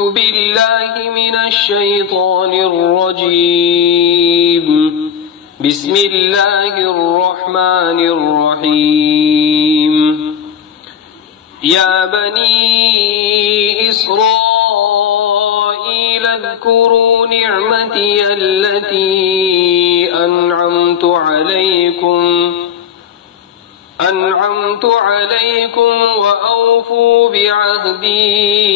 أعوذ بالله من الشيطان الرجيم. بسم الله الرحمن الرحيم. يا بني إسرائيل اذكروا نعمتي التي أنعمت عليكم وأوفوا بعهدي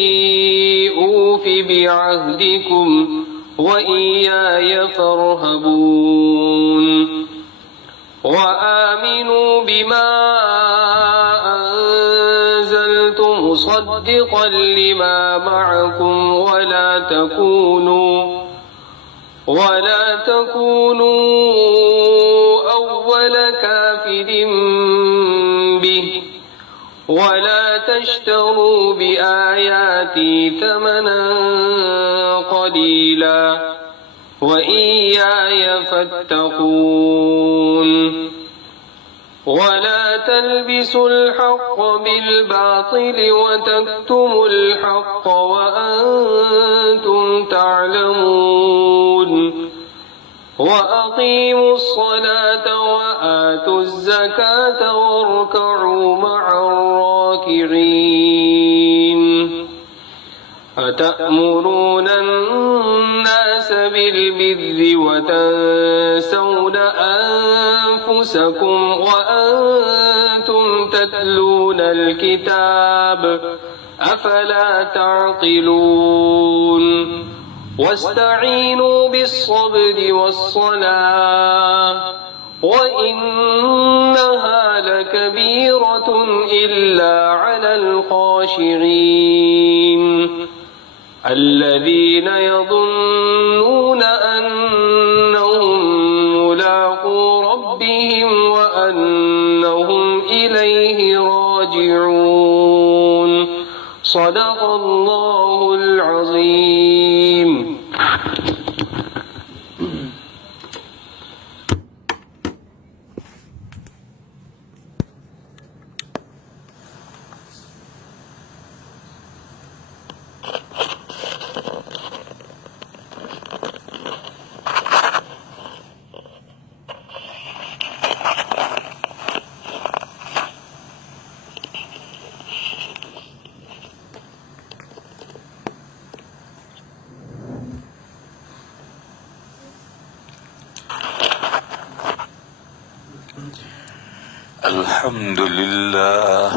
أوف بعهدكم وإياي فارهبون. وآمنوا بما أنزلت مصدقا لما معكم ولا تكونوا أول كافر به ولا تشتروا بآياتي ثمنا قليلا وإياي فاتقون. ولا تلبسوا الحق بالباطل وتكتموا الحق وأنتم تعلمون. وأقيموا الصلاة وآتوا الزكاة واركعوا مع الراكعين. أتأمرون الناس بالبر وتنسون أنفسكم وأنتم تتلون الكتاب أفلا تعقلون. واستعينوا بالصبر والصلاة وإنها لكبيرة إلا على الخاشعين الذين يظنون أنهم ملاقو ربهم وأنهم إليه راجعون. صدق الله العظيم. الحمد لله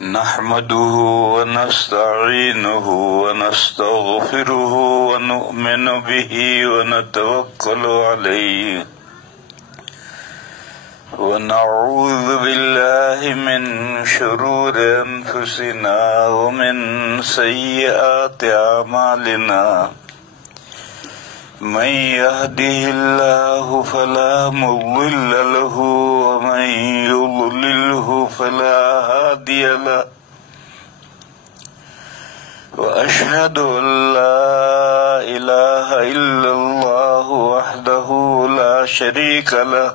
نحمده ونستعينه ونستغفره ونؤمن به ونتوكل عليه ونعوذ بالله من شرور أنفسنا ومن سيئات أعمالنا. من يهده الله فلا مضل له ومن يضلله فلا هادي له. وأشهد أن لا إله إلا الله وحده لا شريك له.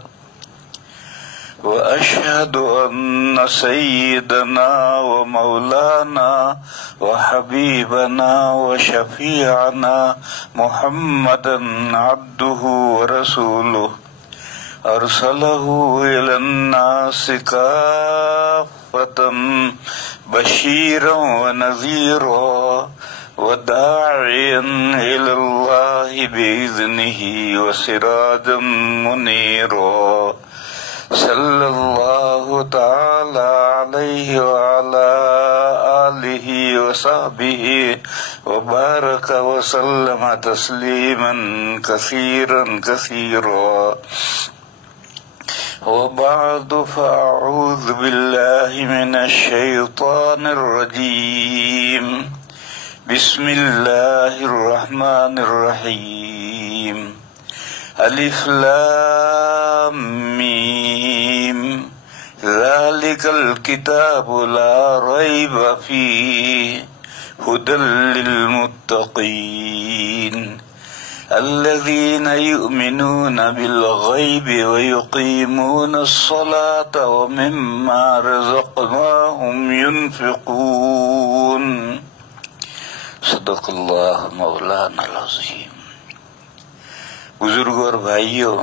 وأشهد أن سيدنا ومولانا وحبيبنا وشفيعنا محمدا عبده ورسوله أرسله إلى الناس كافة بشيرا ونذيرا وداعيا إلى الله بإذنه وسراجا منيرا. صلى الله تعالى عليه وعلى آله وصحبه وبارك وسلم تسليما كثيرا كثيرا. وبعد فأعوذ بالله من الشيطان الرجيم. بسم الله الرحمن الرحيم. ألف لام ميم ذلك الكتاب لا ريب فيه هدى للمتقين الذين يؤمنون بالغيب ويقيمون الصلاة ومما رزقناهم ينفقون صدق اللہ مولانا العظیم۔ بزرگوں اور بھائیوں،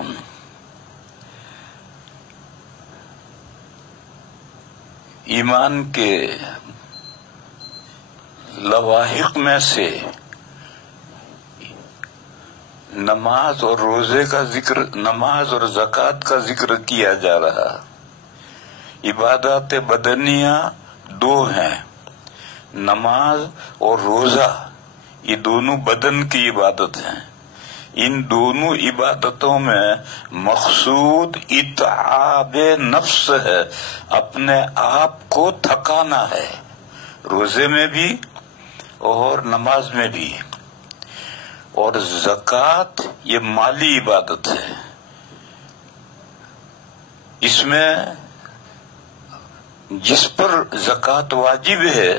ایمان کے لواحق میں سے نماز اور روزے کا ذکر، نماز اور زکوٰۃ کا ذکر کیا جا رہا۔ عبادات بدنیہ دو ہیں، نماز اور روزہ، یہ دونوں بدن کی عبادت ہیں۔ ان دونوں عبادتوں میں مقصود اتعاب نفس ہے، اپنے آپ کو تھکانا ہے، روزے میں بھی اور نماز میں بھی۔ اور زکوٰۃ یہ مالی عبادت ہے، اس میں جس پر زکوٰۃ واجب ہے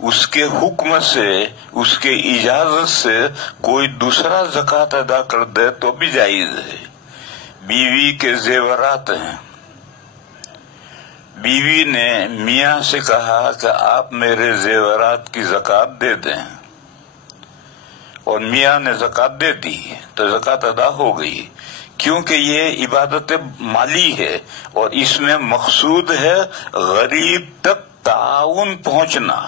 اس کے حکم سے، اس کے اجازت سے کوئی دوسرا زکوٰۃ ادا کر دے تو بھی جائز ہے۔ بیوی کے زیورات ہیں، بیوی نے میاں سے کہا کہ آپ میرے زیورات کی زکوٰۃ دے دیں، اور میاں نے زکوٰۃ دے دی تو زکوٰۃ ادا ہو گئی، کیونکہ یہ عبادت مالی ہے اور اس میں مقصود ہے غریب تک تعاون پہنچنا۔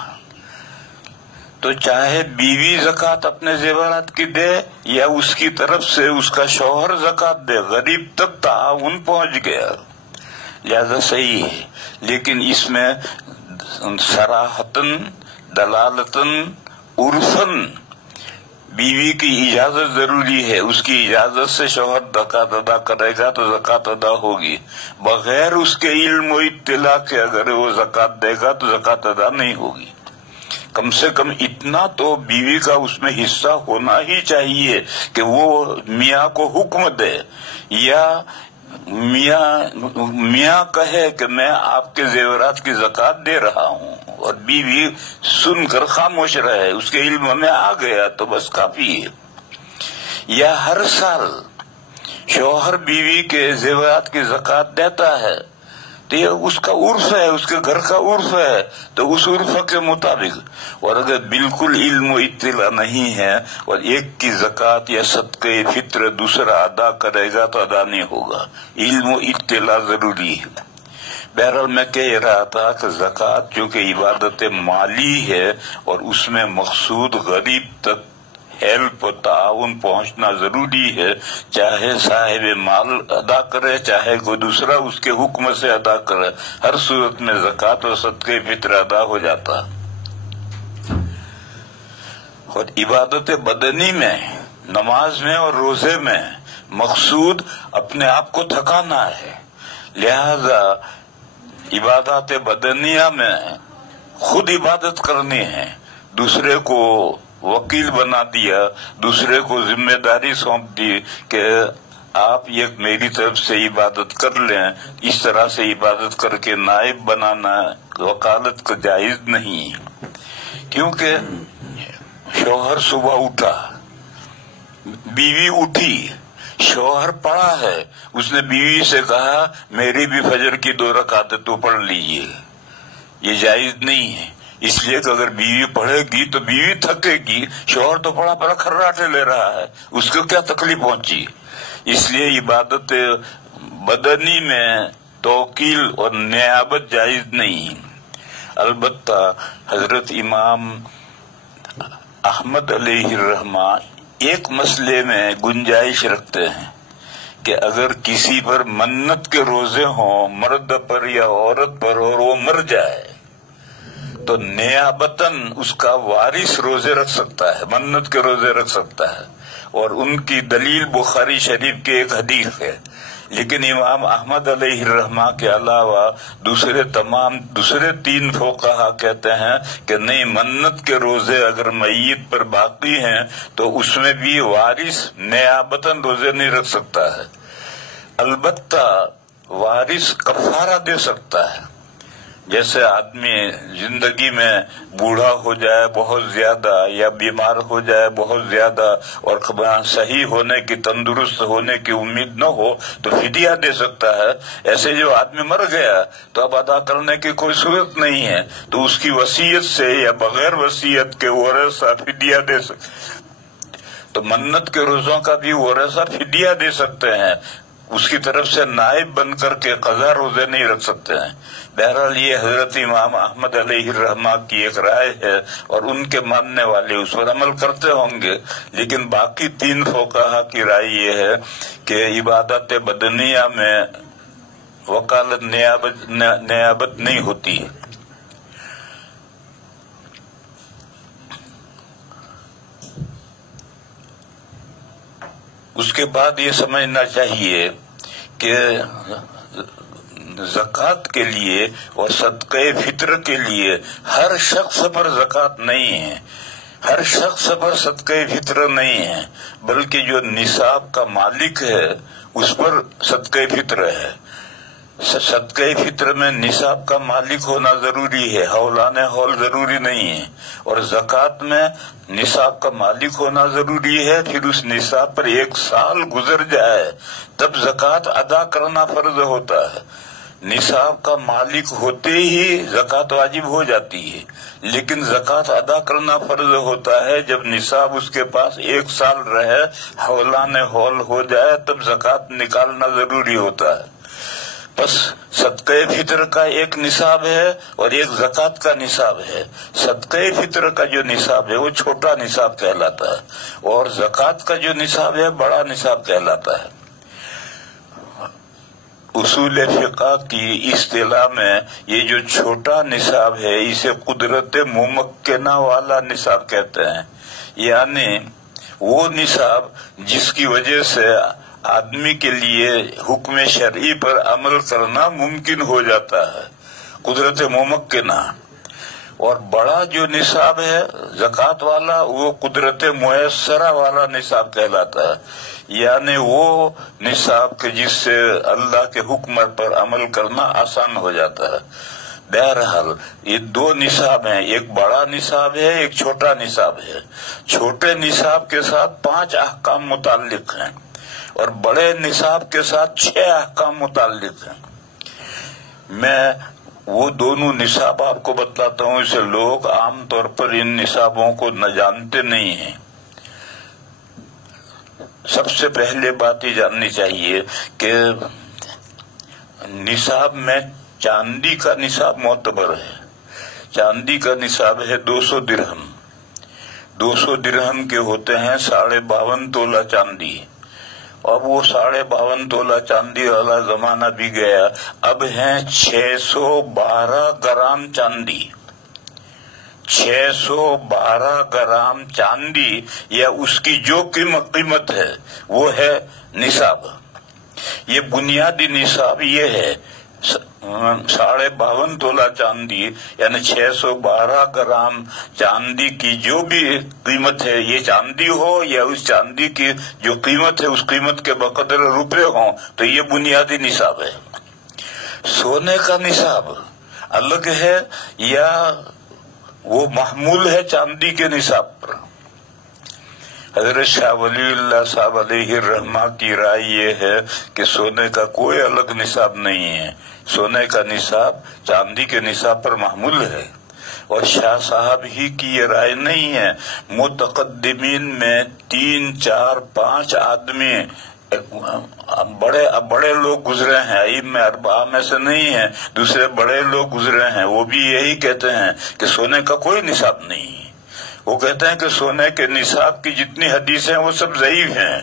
تو چاہے بیوی زکوٰۃ اپنے زیورات کی دے یا اس کی طرف سے اس کا شوہر زکوٰۃ دے، غریب تک تعاون پہنچ گیا، لہذا صحیح ہے۔ لیکن اس میں صراحتاً، دلالتاً، عرفاً بیوی کی اجازت ضروری ہے، اس کی اجازت سے شوہر زکوٰۃ ادا کرے گا تو زکوٰۃ ادا ہوگی، بغیر اس کے علم و اطلاع کے اگر وہ زکوٰۃ دے گا تو زکوٰۃ ادا نہیں ہوگی۔ کم سے کم اتنا تو بیوی کا اس میں حصہ ہونا ہی چاہیے کہ وہ میاں کو حکم دے، یا میاں کہے کہ میں آپ کے زیورات کی زکوٰۃ دے رہا ہوں، اور بیوی سن کر خاموش رہے، اس کے علم میں آ گیا تو بس کافی ہے۔ یا ہر سال شوہر بیوی کے زیورات کی زکوٰۃ دیتا ہے تو یہ اس کا عرف ہے، اس کے گھر کا عرف ہے، تو اس عرف کے مطابق۔ اور اگر بالکل علم و اطلاع نہیں ہے اور ایک کی زکوٰۃ یا صدقہ فطر دوسرا ادا کرے گا تو ادا نہیں ہوگا، علم و اطلاع ضروری ہے۔ بہرحال میں کہہ رہا تھا کہ زکوٰۃ چونکہ عبادت مالی ہے اور اس میں مقصود غریب تک ہیلپ و تعاون پہنچنا ضروری ہے، چاہے صاحب مال ادا کرے چاہے کوئی دوسرا اس کے حکم سے ادا کرے، ہر صورت میں زکوٰۃ و صدقہ فطر ادا ہو جاتا۔ اور عبادت بدنی میں، نماز میں اور روزے میں مقصود اپنے آپ کو تھکانا ہے، لہذا عبادات بدنیہ میں خود عبادت کرنی ہے، دوسرے کو وکیل بنا دیا، دوسرے کو ذمہ داری سونپ دی کہ آپ یہ میری طرف سے عبادت کر لیں، اس طرح سے عبادت کر کے نائب بنانا وکالت کا جائز نہیں، کیونکہ شوہر صبح اٹھا، بیوی اٹھی، شوہر پڑا ہے، اس نے بیوی سے کہا میری بھی فجر کی 2 رکعتیں تو پڑھ لیجیے، یہ جائز نہیں ہے، اس لیے کہ اگر بیوی پڑھے گی تو بیوی تھکے گی، شوہر تو پڑا پڑا کھراٹے لے رہا ہے، اس کو کیا تکلیف پہنچی۔ اس لیے عبادت بدنی میں توکیل اور نیابت جائز نہیں۔ البتہ حضرت امام احمد علیہ الرحمہ ایک مسئلے میں گنجائش رکھتے ہیں کہ اگر کسی پر منت کے روزے ہوں، مرد پر یا عورت پر، اور وہ مر جائے تو نیابتاً اس کا وارث روزے رکھ سکتا ہے، منت کے روزے رکھ سکتا ہے، اور ان کی دلیل بخاری شریف کی ایک حدیث ہے۔ لیکن امام احمد علیہ الرحمہ کے علاوہ دوسرے 3 فقہا کہتے ہیں کہ نہیں، منت کے روزے اگر میت پر باقی ہیں تو اس میں بھی وارث نیابتاً روزے نہیں رکھ سکتا ہے، البتہ وارث کفارہ دے سکتا ہے۔ جیسے آدمی زندگی میں بوڑھا ہو جائے بہت زیادہ یا بیمار ہو جائے بہت زیادہ اور صحیح ہونے کی تندرست ہونے کی امید نہ ہو تو فدیہ دے سکتا ہے، ایسے جو آدمی مر گیا تو اب ادا کرنے کی کوئی صورت نہیں ہے تو اس کی وصیت سے یا بغیر وصیت کے ورثہ فدیہ دے سکتے، تو منت کے روزوں کا بھی ورثہ فدیہ دے سکتے ہیں، اس کی طرف سے نائب بن کر کے قضا روزے نہیں رکھ سکتے ہیں۔ بہرحال یہ حضرت امام احمد علیہ الرحمہ کی ایک رائے ہے اور ان کے ماننے والے اس پر عمل کرتے ہوں گے، لیکن باقی 3 فقہا کی رائے یہ ہے کہ عبادت بدنیہ میں وکالت نیابت نہیں ہوتی ہے۔ اس کے بعد یہ سمجھنا چاہیے کہ زکوٰۃ کے لیے اور صدقہ فطر کے لیے ہر شخص پر زکوٰۃ نہیں ہے، ہر شخص پر صدقہ فطر نہیں ہے، بلکہ جو نصاب کا مالک ہے اس پر صدقہ فطر ہے۔ صدقہ فطر میں نصاب کا مالک ہونا ضروری ہے، حولان حول ضروری نہیں ہے، اور زکوٰۃ میں نصاب کا مالک ہونا ضروری ہے، پھر اس نصاب پر 1 سال گزر جائے تب زکوٰۃ ادا کرنا فرض ہوتا ہے۔ نصاب کا مالک ہوتے ہی زکوٰۃ واجب ہو جاتی ہے، لیکن زکوٰۃ ادا کرنا فرض ہوتا ہے جب نصاب اس کے پاس 1 سال رہے، حولان حول ہو جائے تب زکوٰۃ نکالنا ضروری ہوتا ہے۔ بس صدقہ فطر کا ایک نصاب ہے اور ایک زکوٰۃ کا نصاب ہے۔ صدقہ فطر کا جو نصاب ہے وہ چھوٹا نصاب کہلاتا ہے اور زکوٰۃ کا جو نصاب ہے بڑا نصاب کہلاتا ہے۔ اصول فقہ کی اصطلاح میں یہ جو چھوٹا نصاب ہے اسے قدرت ممکنہ والا نصاب کہتے ہیں، یعنی وہ نصاب جس کی وجہ سے آدمی کے لیے حکم شرعی پر عمل کرنا ممکن ہو جاتا ہے، قدرت ممکنہ۔ اور بڑا جو نصاب ہے زکوٰۃ والا وہ قدرت میسرہ والا نصاب کہلاتا ہے، یعنی وہ نصاب کے جس سے اللہ کے حکم پر عمل کرنا آسان ہو جاتا ہے۔ بہرحال یہ 2 نصاب ہیں، ایک بڑا نصاب ہے ایک چھوٹا نصاب ہے۔ چھوٹے نصاب کے ساتھ 5 احکام متعلق ہیں اور بڑے نصاب کے ساتھ 6 احکام متعلق ہیں۔ میں وہ دونوں نصاب آپ کو بتلاتا ہوں، اسے لوگ عام طور پر ان نصابوں کو نہ جانتے نہیں ہیں۔ سب سے پہلے بات یہ جاننی چاہیے کہ نصاب میں چاندی کا نصاب معتبر ہے۔ چاندی کا نصاب ہے 200 درہم۔ 200 درہم کے ہوتے ہیں 52.5 تولہ چاندی۔ اب وہ 52.5 تولہ چاندی والا زمانہ بھی گیا، اب ہیں 612 گرام چاندی۔ 612 گرام چاندی یا اس کی جو قیمت ہے وہ ہے نصاب۔ یہ بنیادی نصاب یہ ہے 52.5 تولہ چاندی یعنی 612 گرام چاندی کی جو بھی قیمت ہے، یہ چاندی ہو یا اس چاندی کی جو قیمت ہے اس قیمت کے بقدر روپے ہوں، تو یہ بنیادی نصاب ہے۔ سونے کا نصاب الگ ہے یا وہ محمول ہے چاندی کے نصاب پر۔ حضرت شاہ ولی اللہ صاحب علیہ الرحمہ کی رائے یہ ہے کہ سونے کا کوئی الگ نصاب نہیں ہے، سونے کا نصاب چاندی کے نصاب پر محمول ہے۔ اور شاہ صاحب ہی کی یہ رائے نہیں ہے، متقدمین میں 3 4 5 آدمی بڑے لوگ گزرے ہیں، ائمہ اربعہ میں سے نہیں ہیں، دوسرے بڑے لوگ گزرے ہیں، وہ بھی یہی کہتے ہیں کہ سونے کا کوئی نصاب نہیں ہے۔ وہ کہتے ہیں کہ سونے کے نصاب کی جتنی حدیثیں وہ سب ضعیف ہیں،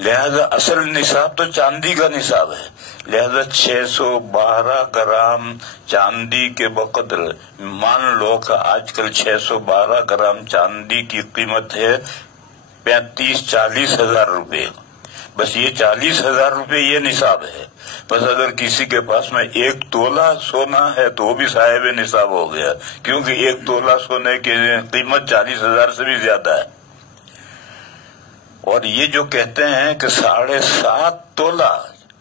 لہذا اصل نصاب تو چاندی کا نصاب ہے۔ لہذا 612 گرام چاندی کے بقدر مان لو کہ آج کل 612 گرام چاندی کی قیمت ہے 35-40 ہزار روپے۔ بس یہ 40,000 روپے یہ نصاب ہے۔ بس اگر کسی کے پاس میں 1 تولہ سونا ہے تو وہ بھی صاحب نصاب ہو گیا، کیونکہ 1 تولہ سونے کی قیمت 40,000 سے بھی زیادہ ہے۔ اور یہ جو کہتے ہیں کہ 7.5 تولہ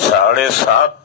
7.5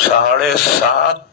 7.5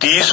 30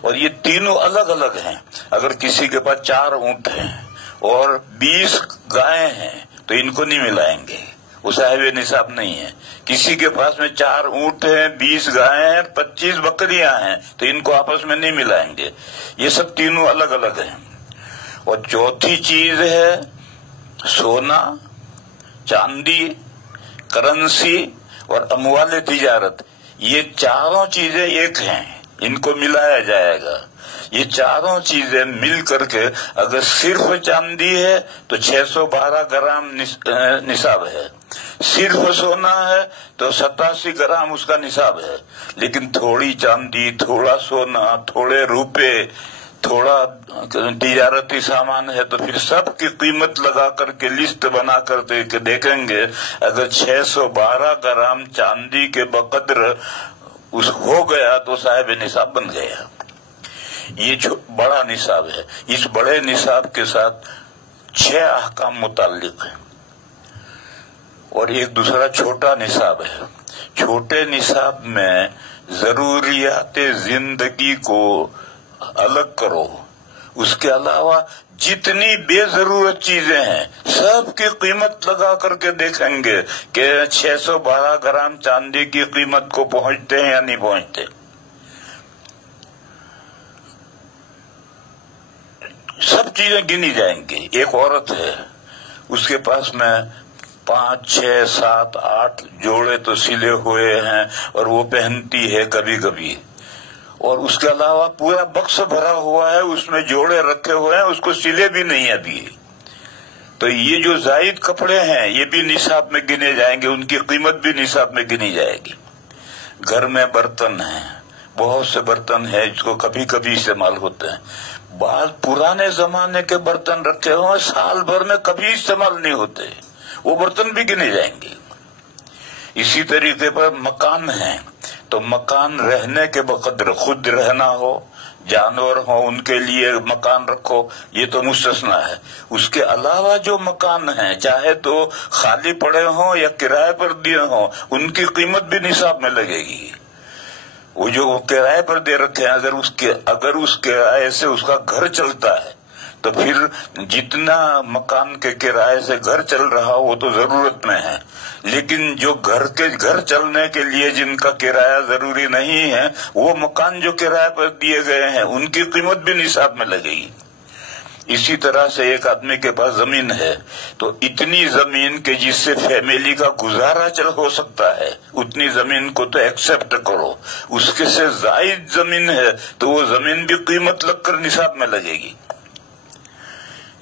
اور یہ تینوں الگ الگ ہیں. اگر کسی کے پاس 4 اونٹ ہیں اور 20 گائیں ہیں تو ان کو نہیں ملائیں گے، وہ صاحب نصاب نہیں ہے. کسی کے پاس میں 4 اونٹ ہیں، 20 گائیں ہیں، 25 بکریاں ہیں تو ان کو آپس میں نہیں ملائیں گے. یہ سب تینوں الگ الگ ہیں. اور چوتھی چیز ہے سونا، چاندی، کرنسی اور اموال تجارت. یہ چاروں چیزیں ایک ہیں، ان کو ملایا جائے گا. یہ چاروں چیزیں مل کر کے اگر صرف چاندی ہے تو 612 گرام نصاب ہے، صرف سونا ہے تو 87 گرام اس کا نصاب ہے. لیکن تھوڑی چاندی، تھوڑا سونا، تھوڑے روپے، تھوڑا تجارتی سامان ہے تو پھر سب کی قیمت لگا کر کے لسٹ بنا کر کے دیکھیں گے. اگر 612 گرام چاندی کے بقدر اس ہو گیا تو صاحب نصاب بن گیا. یہ بڑا نصاب ہے. اس بڑے نصاب کے ساتھ 6 احکام متعلق ہیں اور ایک دوسرا چھوٹا نصاب ہے. چھوٹے نصاب میں ضروریات زندگی کو الگ کرو، اس کے علاوہ جتنی بے ضرورت چیزیں ہیں سب کی قیمت لگا کر کے دیکھیں گے کہ 612 گرام چاندی کی قیمت کو پہنچتے ہیں یا نہیں پہنچتے. سب چیزیں گنی جائیں گی. ایک عورت ہے، اس کے پاس میں 5 6 7 8 جوڑے تو سلے ہوئے ہیں اور وہ پہنتی ہے کبھی کبھی، اور اس کے علاوہ پورا بکس بھرا ہوا ہے، اس میں جوڑے رکھے ہوئے ہیں، اس کو سلے بھی نہیں ابھی. تو یہ جو زائد کپڑے ہیں یہ بھی نصاب میں گنے جائیں گے، ان کی قیمت بھی نصاب میں گنی جائے گی. گھر میں برتن ہیں، بہت سے برتن ہیں جس کو کبھی کبھی استعمال ہوتے ہیں. بعض پرانے زمانے کے برتن رکھے ہوئے سال بھر میں کبھی استعمال نہیں ہوتے، وہ برتن بھی گنے جائیں گے. اسی طریقے پر مکان ہیں تو مکان رہنے کے بقدر، خود رہنا ہو، جانور ہو ان کے لیے مکان رکھو، یہ تو مستثنا ہے. اس کے علاوہ جو مکان ہیں چاہے تو خالی پڑے ہوں یا کرائے پر دیے ہوں ان کی قیمت بھی نصاب میں لگے گی. وہ جو کرائے پر دے رکھے ہیں اگر اس کرائے سے اس کا گھر چلتا ہے تو پھر جتنا مکان کے کرائے سے گھر چل رہا وہ تو ضرورت میں ہے. لیکن جو گھر چلنے کے لیے جن کا کرایہ ضروری نہیں ہے وہ مکان جو کرایہ پر دیے گئے ہیں ان کی قیمت بھی نصاب میں لگے گی. اسی طرح سے ایک آدمی کے پاس زمین ہے تو اتنی زمین کہ جس سے فیملی کا گزارا ہو سکتا ہے اتنی زمین کو تو ایکسپٹ کرو. اس کے سے زائد زمین ہے تو وہ زمین بھی قیمت لگ کر نصاب میں لگے گی.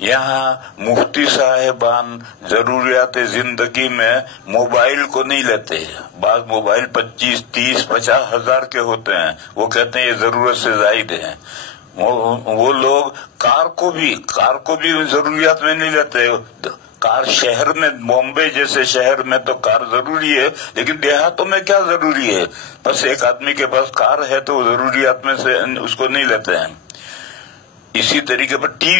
یہاں مفتی صاحبان ضروریات زندگی میں موبائل کو نہیں لیتے. بعض موبائل 25 30 50 ہزار کے ہوتے ہیں، وہ کہتے ہیں یہ ضرورت سے زائد ہیں. وہ لوگ کار کو بھی ضروریات میں نہیں لیتے. کار شہر میں، بامبے جیسے شہر میں تو کار ضروری ہے، لیکن دیہاتوں میں کیا ضروری ہے؟ بس ایک آدمی کے پاس کار ہے تو وہ ضروریات میں سے اس کو نہیں لیتے ہیں. اسی طریقے پر ٹی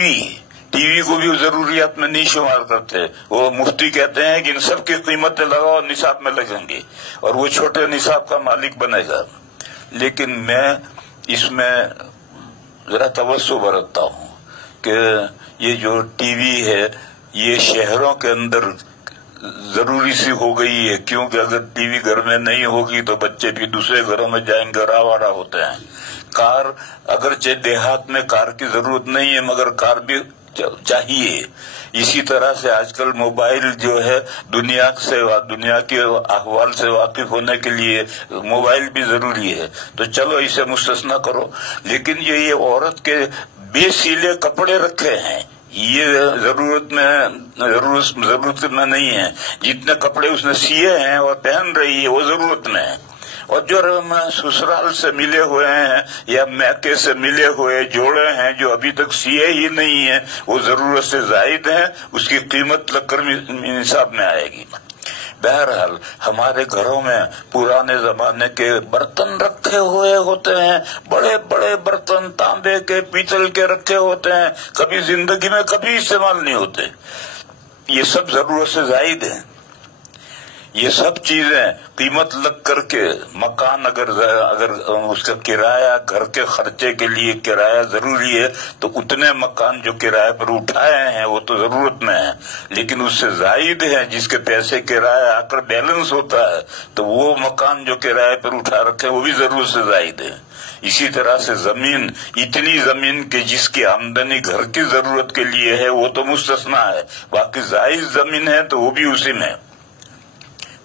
وی کو بھی ضروریات میں نہیں شمار کرتے. وہ مفتی کہتے ہیں کہ ان سب کی قیمتیں لگاؤ نصاب میں لگیں گی اور وہ چھوٹے نصاب کا مالک بنے گا. لیکن میں اس میں ذرا توجہ برتتا ہوں کہ یہ جو ٹی وی ہے یہ شہروں کے اندر ضروری سی ہو گئی ہے، کیونکہ اگر ٹی وی گھر میں نہیں ہوگی تو بچے بھی دوسرے گھروں میں جائیں گے اور آوارہ ہوتے ہیں. کار اگرچہ دیہات میں کار کی ضرورت نہیں ہے مگر کار بھی چاہیے. اسی طرح سے آج کل موبائل جو ہے دنیا کے احوال سے واقف ہونے کے لیے موبائل بھی ضروری ہے. تو چلو اسے مستثنا کرو. لیکن یہ عورت کے بے سیلے کپڑے رکھے ہیں یہ ضرورت میں نہیں ہے. جتنے کپڑے اس نے سیے ہیں اور پہن رہی ہے وہ ضرورت میں ہے. اور جو سسرال سے ملے ہوئے ہیں یا میکے سے ملے ہوئے جوڑے ہیں جو ابھی تک سیے ہی نہیں ہیں وہ ضرورت سے زائد ہیں، اس کی قیمت لگ کر نصاب میں آئے گی. بہرحال ہمارے گھروں میں پرانے زمانے کے برتن رکھے ہوئے ہوتے ہیں، بڑے بڑے برتن تانبے کے، پیتل کے رکھے ہوتے ہیں، کبھی زندگی میں کبھی استعمال نہیں ہوتے. یہ سب ضرورت سے زائد ہیں. یہ سب چیزیں قیمت لگ کر کے مکان اگر اس کا کرایہ گھر کے خرچے کے لیے کرایہ ضروری ہے تو اتنے مکان جو کرایہ پر اٹھائے ہیں وہ تو ضرورت میں ہے، لیکن اس سے زائد ہے جس کے پیسے کرایہ آ کر بیلنس ہوتا ہے تو وہ مکان جو کرایہ پر اٹھا رکھے وہ بھی ضرورت سے زائد ہے۔ اسی طرح سے زمین، اتنی زمین کہ جس کی آمدنی گھر کی ضرورت کے لیے ہے وہ تو مستثنا ہے، باقی زائد زمین ہے تو وہ بھی اسی میں۔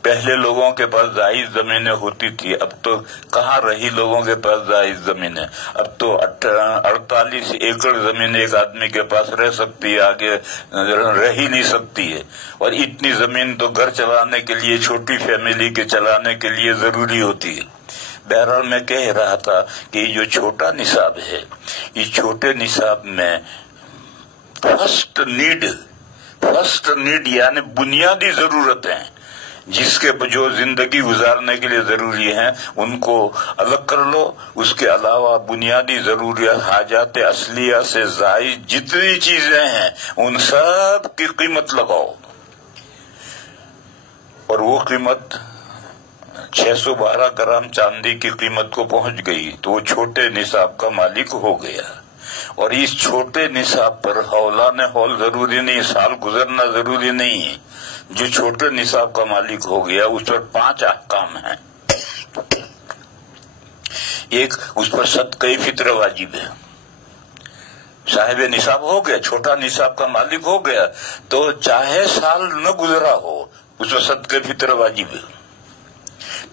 پہلے لوگوں کے پاس زائد زمینیں ہوتی تھی، اب تو کہاں رہی لوگوں کے پاس زائد زمینیں، اب تو 48 ایکڑ زمین ایک آدمی کے پاس رہ سکتی ہے، آگے رہ ہی نہیں سکتی ہے، اور اتنی زمین تو گھر چلانے کے لیے، چھوٹی فیملی کے چلانے کے لیے ضروری ہوتی ہے۔ بہرحال میں کہہ رہا تھا کہ یہ جو چھوٹا نصاب ہے، اس چھوٹے نصاب میں فرسٹ نیڈ یعنی بنیادی ضرورتیں جس کے جو زندگی گزارنے کے لیے ضروری ہیں ان کو الگ کر لو، اس کے علاوہ بنیادی ضروریات، حاجات اصلیہ سے زائد جتنی چیزیں ہیں ان سب کی قیمت لگاؤ، اور وہ قیمت 612 گرام چاندی کی قیمت کو پہنچ گئی تو وہ چھوٹے نصاب کا مالک ہو گیا۔ اور اس چھوٹے نصاب پر ہولان ہول ضروری نہیں، سال گزرنا ضروری نہیں ہے، جو چھوٹے نصاب کا مالک ہو گیا اس پر 5 احکام ہیں۔ ایک، اس پر صدقہ فطر واجب ہے، صاحب نصاب ہو گیا، چھوٹا نصاب کا مالک ہو گیا تو چاہے سال نہ گزرا ہو اس پر صدقہ فطر واجب ہے۔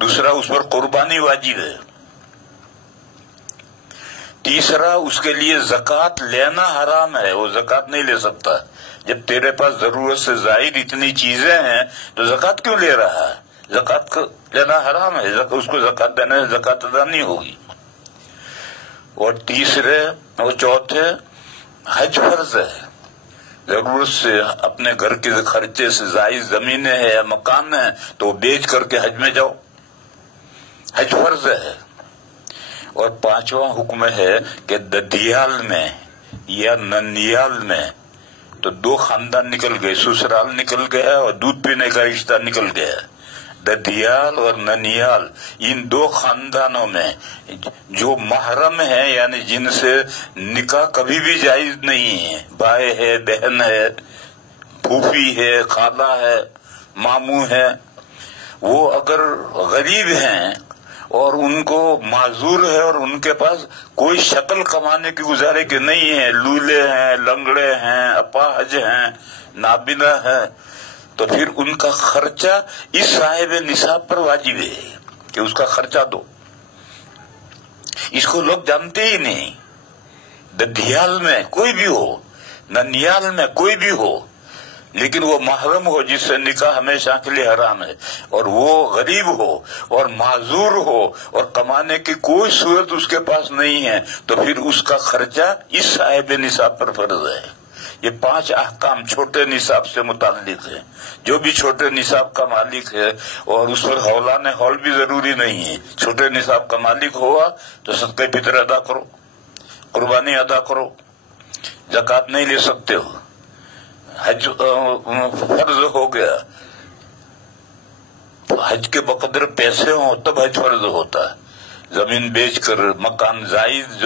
دوسرا، اس پر قربانی واجب ہے۔ تیسرا، اس کے لیے زکوٰۃ لینا حرام ہے، وہ زکوٰۃ نہیں لے سکتا۔ جب تیرے پاس ضرورت سے زائد اتنی چیزیں ہیں تو زکوٰۃ کیوں لے رہا ہے؟ زکوٰۃ لینا حرام ہے، اس کو زکوٰۃ دینے سے زکوٰۃ ادا نہیں ہوگی۔ اور تیسرے اور چوتھے، حج فرض ہے، ضرورت سے اپنے گھر کے خرچے سے زائد زمینیں ہیں یا مکان ہیں تو بیچ کر کے حج میں جاؤ، حج فرض ہے۔ اور 5واں حکم ہے کہ ددیال میں یا ننیال میں تو 2 خاندان نکل گئے، سسرال نکل گیا اور دودھ پینے کا رشتہ نکل گیا۔ ددیال اور ننیال، ان 2 خاندانوں میں جو محرم ہے یعنی جن سے نکاح کبھی بھی جائز نہیں ہے، بھائی ہے، بہن ہے، پھوپھی ہے، خالہ ہے، ماموں ہے، وہ اگر غریب ہیں اور ان کو معذور ہے اور ان کے پاس کوئی شکل کمانے کی گزارے کی نہیں ہے، لولے ہیں، لنگڑے ہیں، اپاہج ہیں، نابینا ہیں، تو پھر ان کا خرچہ اس صاحب نصاب پر واجب ہے کہ اس کا خرچہ دو۔ اس کو لوگ جانتے ہی نہیں۔ ددیال میں کوئی بھی ہو، ننیال میں کوئی بھی ہو، لیکن وہ محرم ہو جس سے نکاح ہمیشہ کے لیے حرام ہے، اور وہ غریب ہو اور معذور ہو اور کمانے کی کوئی صورت اس کے پاس نہیں ہے تو پھر اس کا خرچہ اس صاحب نصاب پر فرض ہے۔ یہ 5 احکام چھوٹے نصاب سے متعلق ہے۔ جو بھی چھوٹے نصاب کا مالک ہے، اور اس پر ہولان ہول بھی ضروری نہیں ہے، چھوٹے نصاب کا مالک ہوا تو صدقہ فطر ادا کرو، قربانی ادا کرو، زکوٰۃ نہیں لے سکتے ہو، حج فرض ہو گیا، حج کے بقدر پیسے ہوں تب حج فرض ہوتا ہے۔ زمین بیچ کر، مکان زائد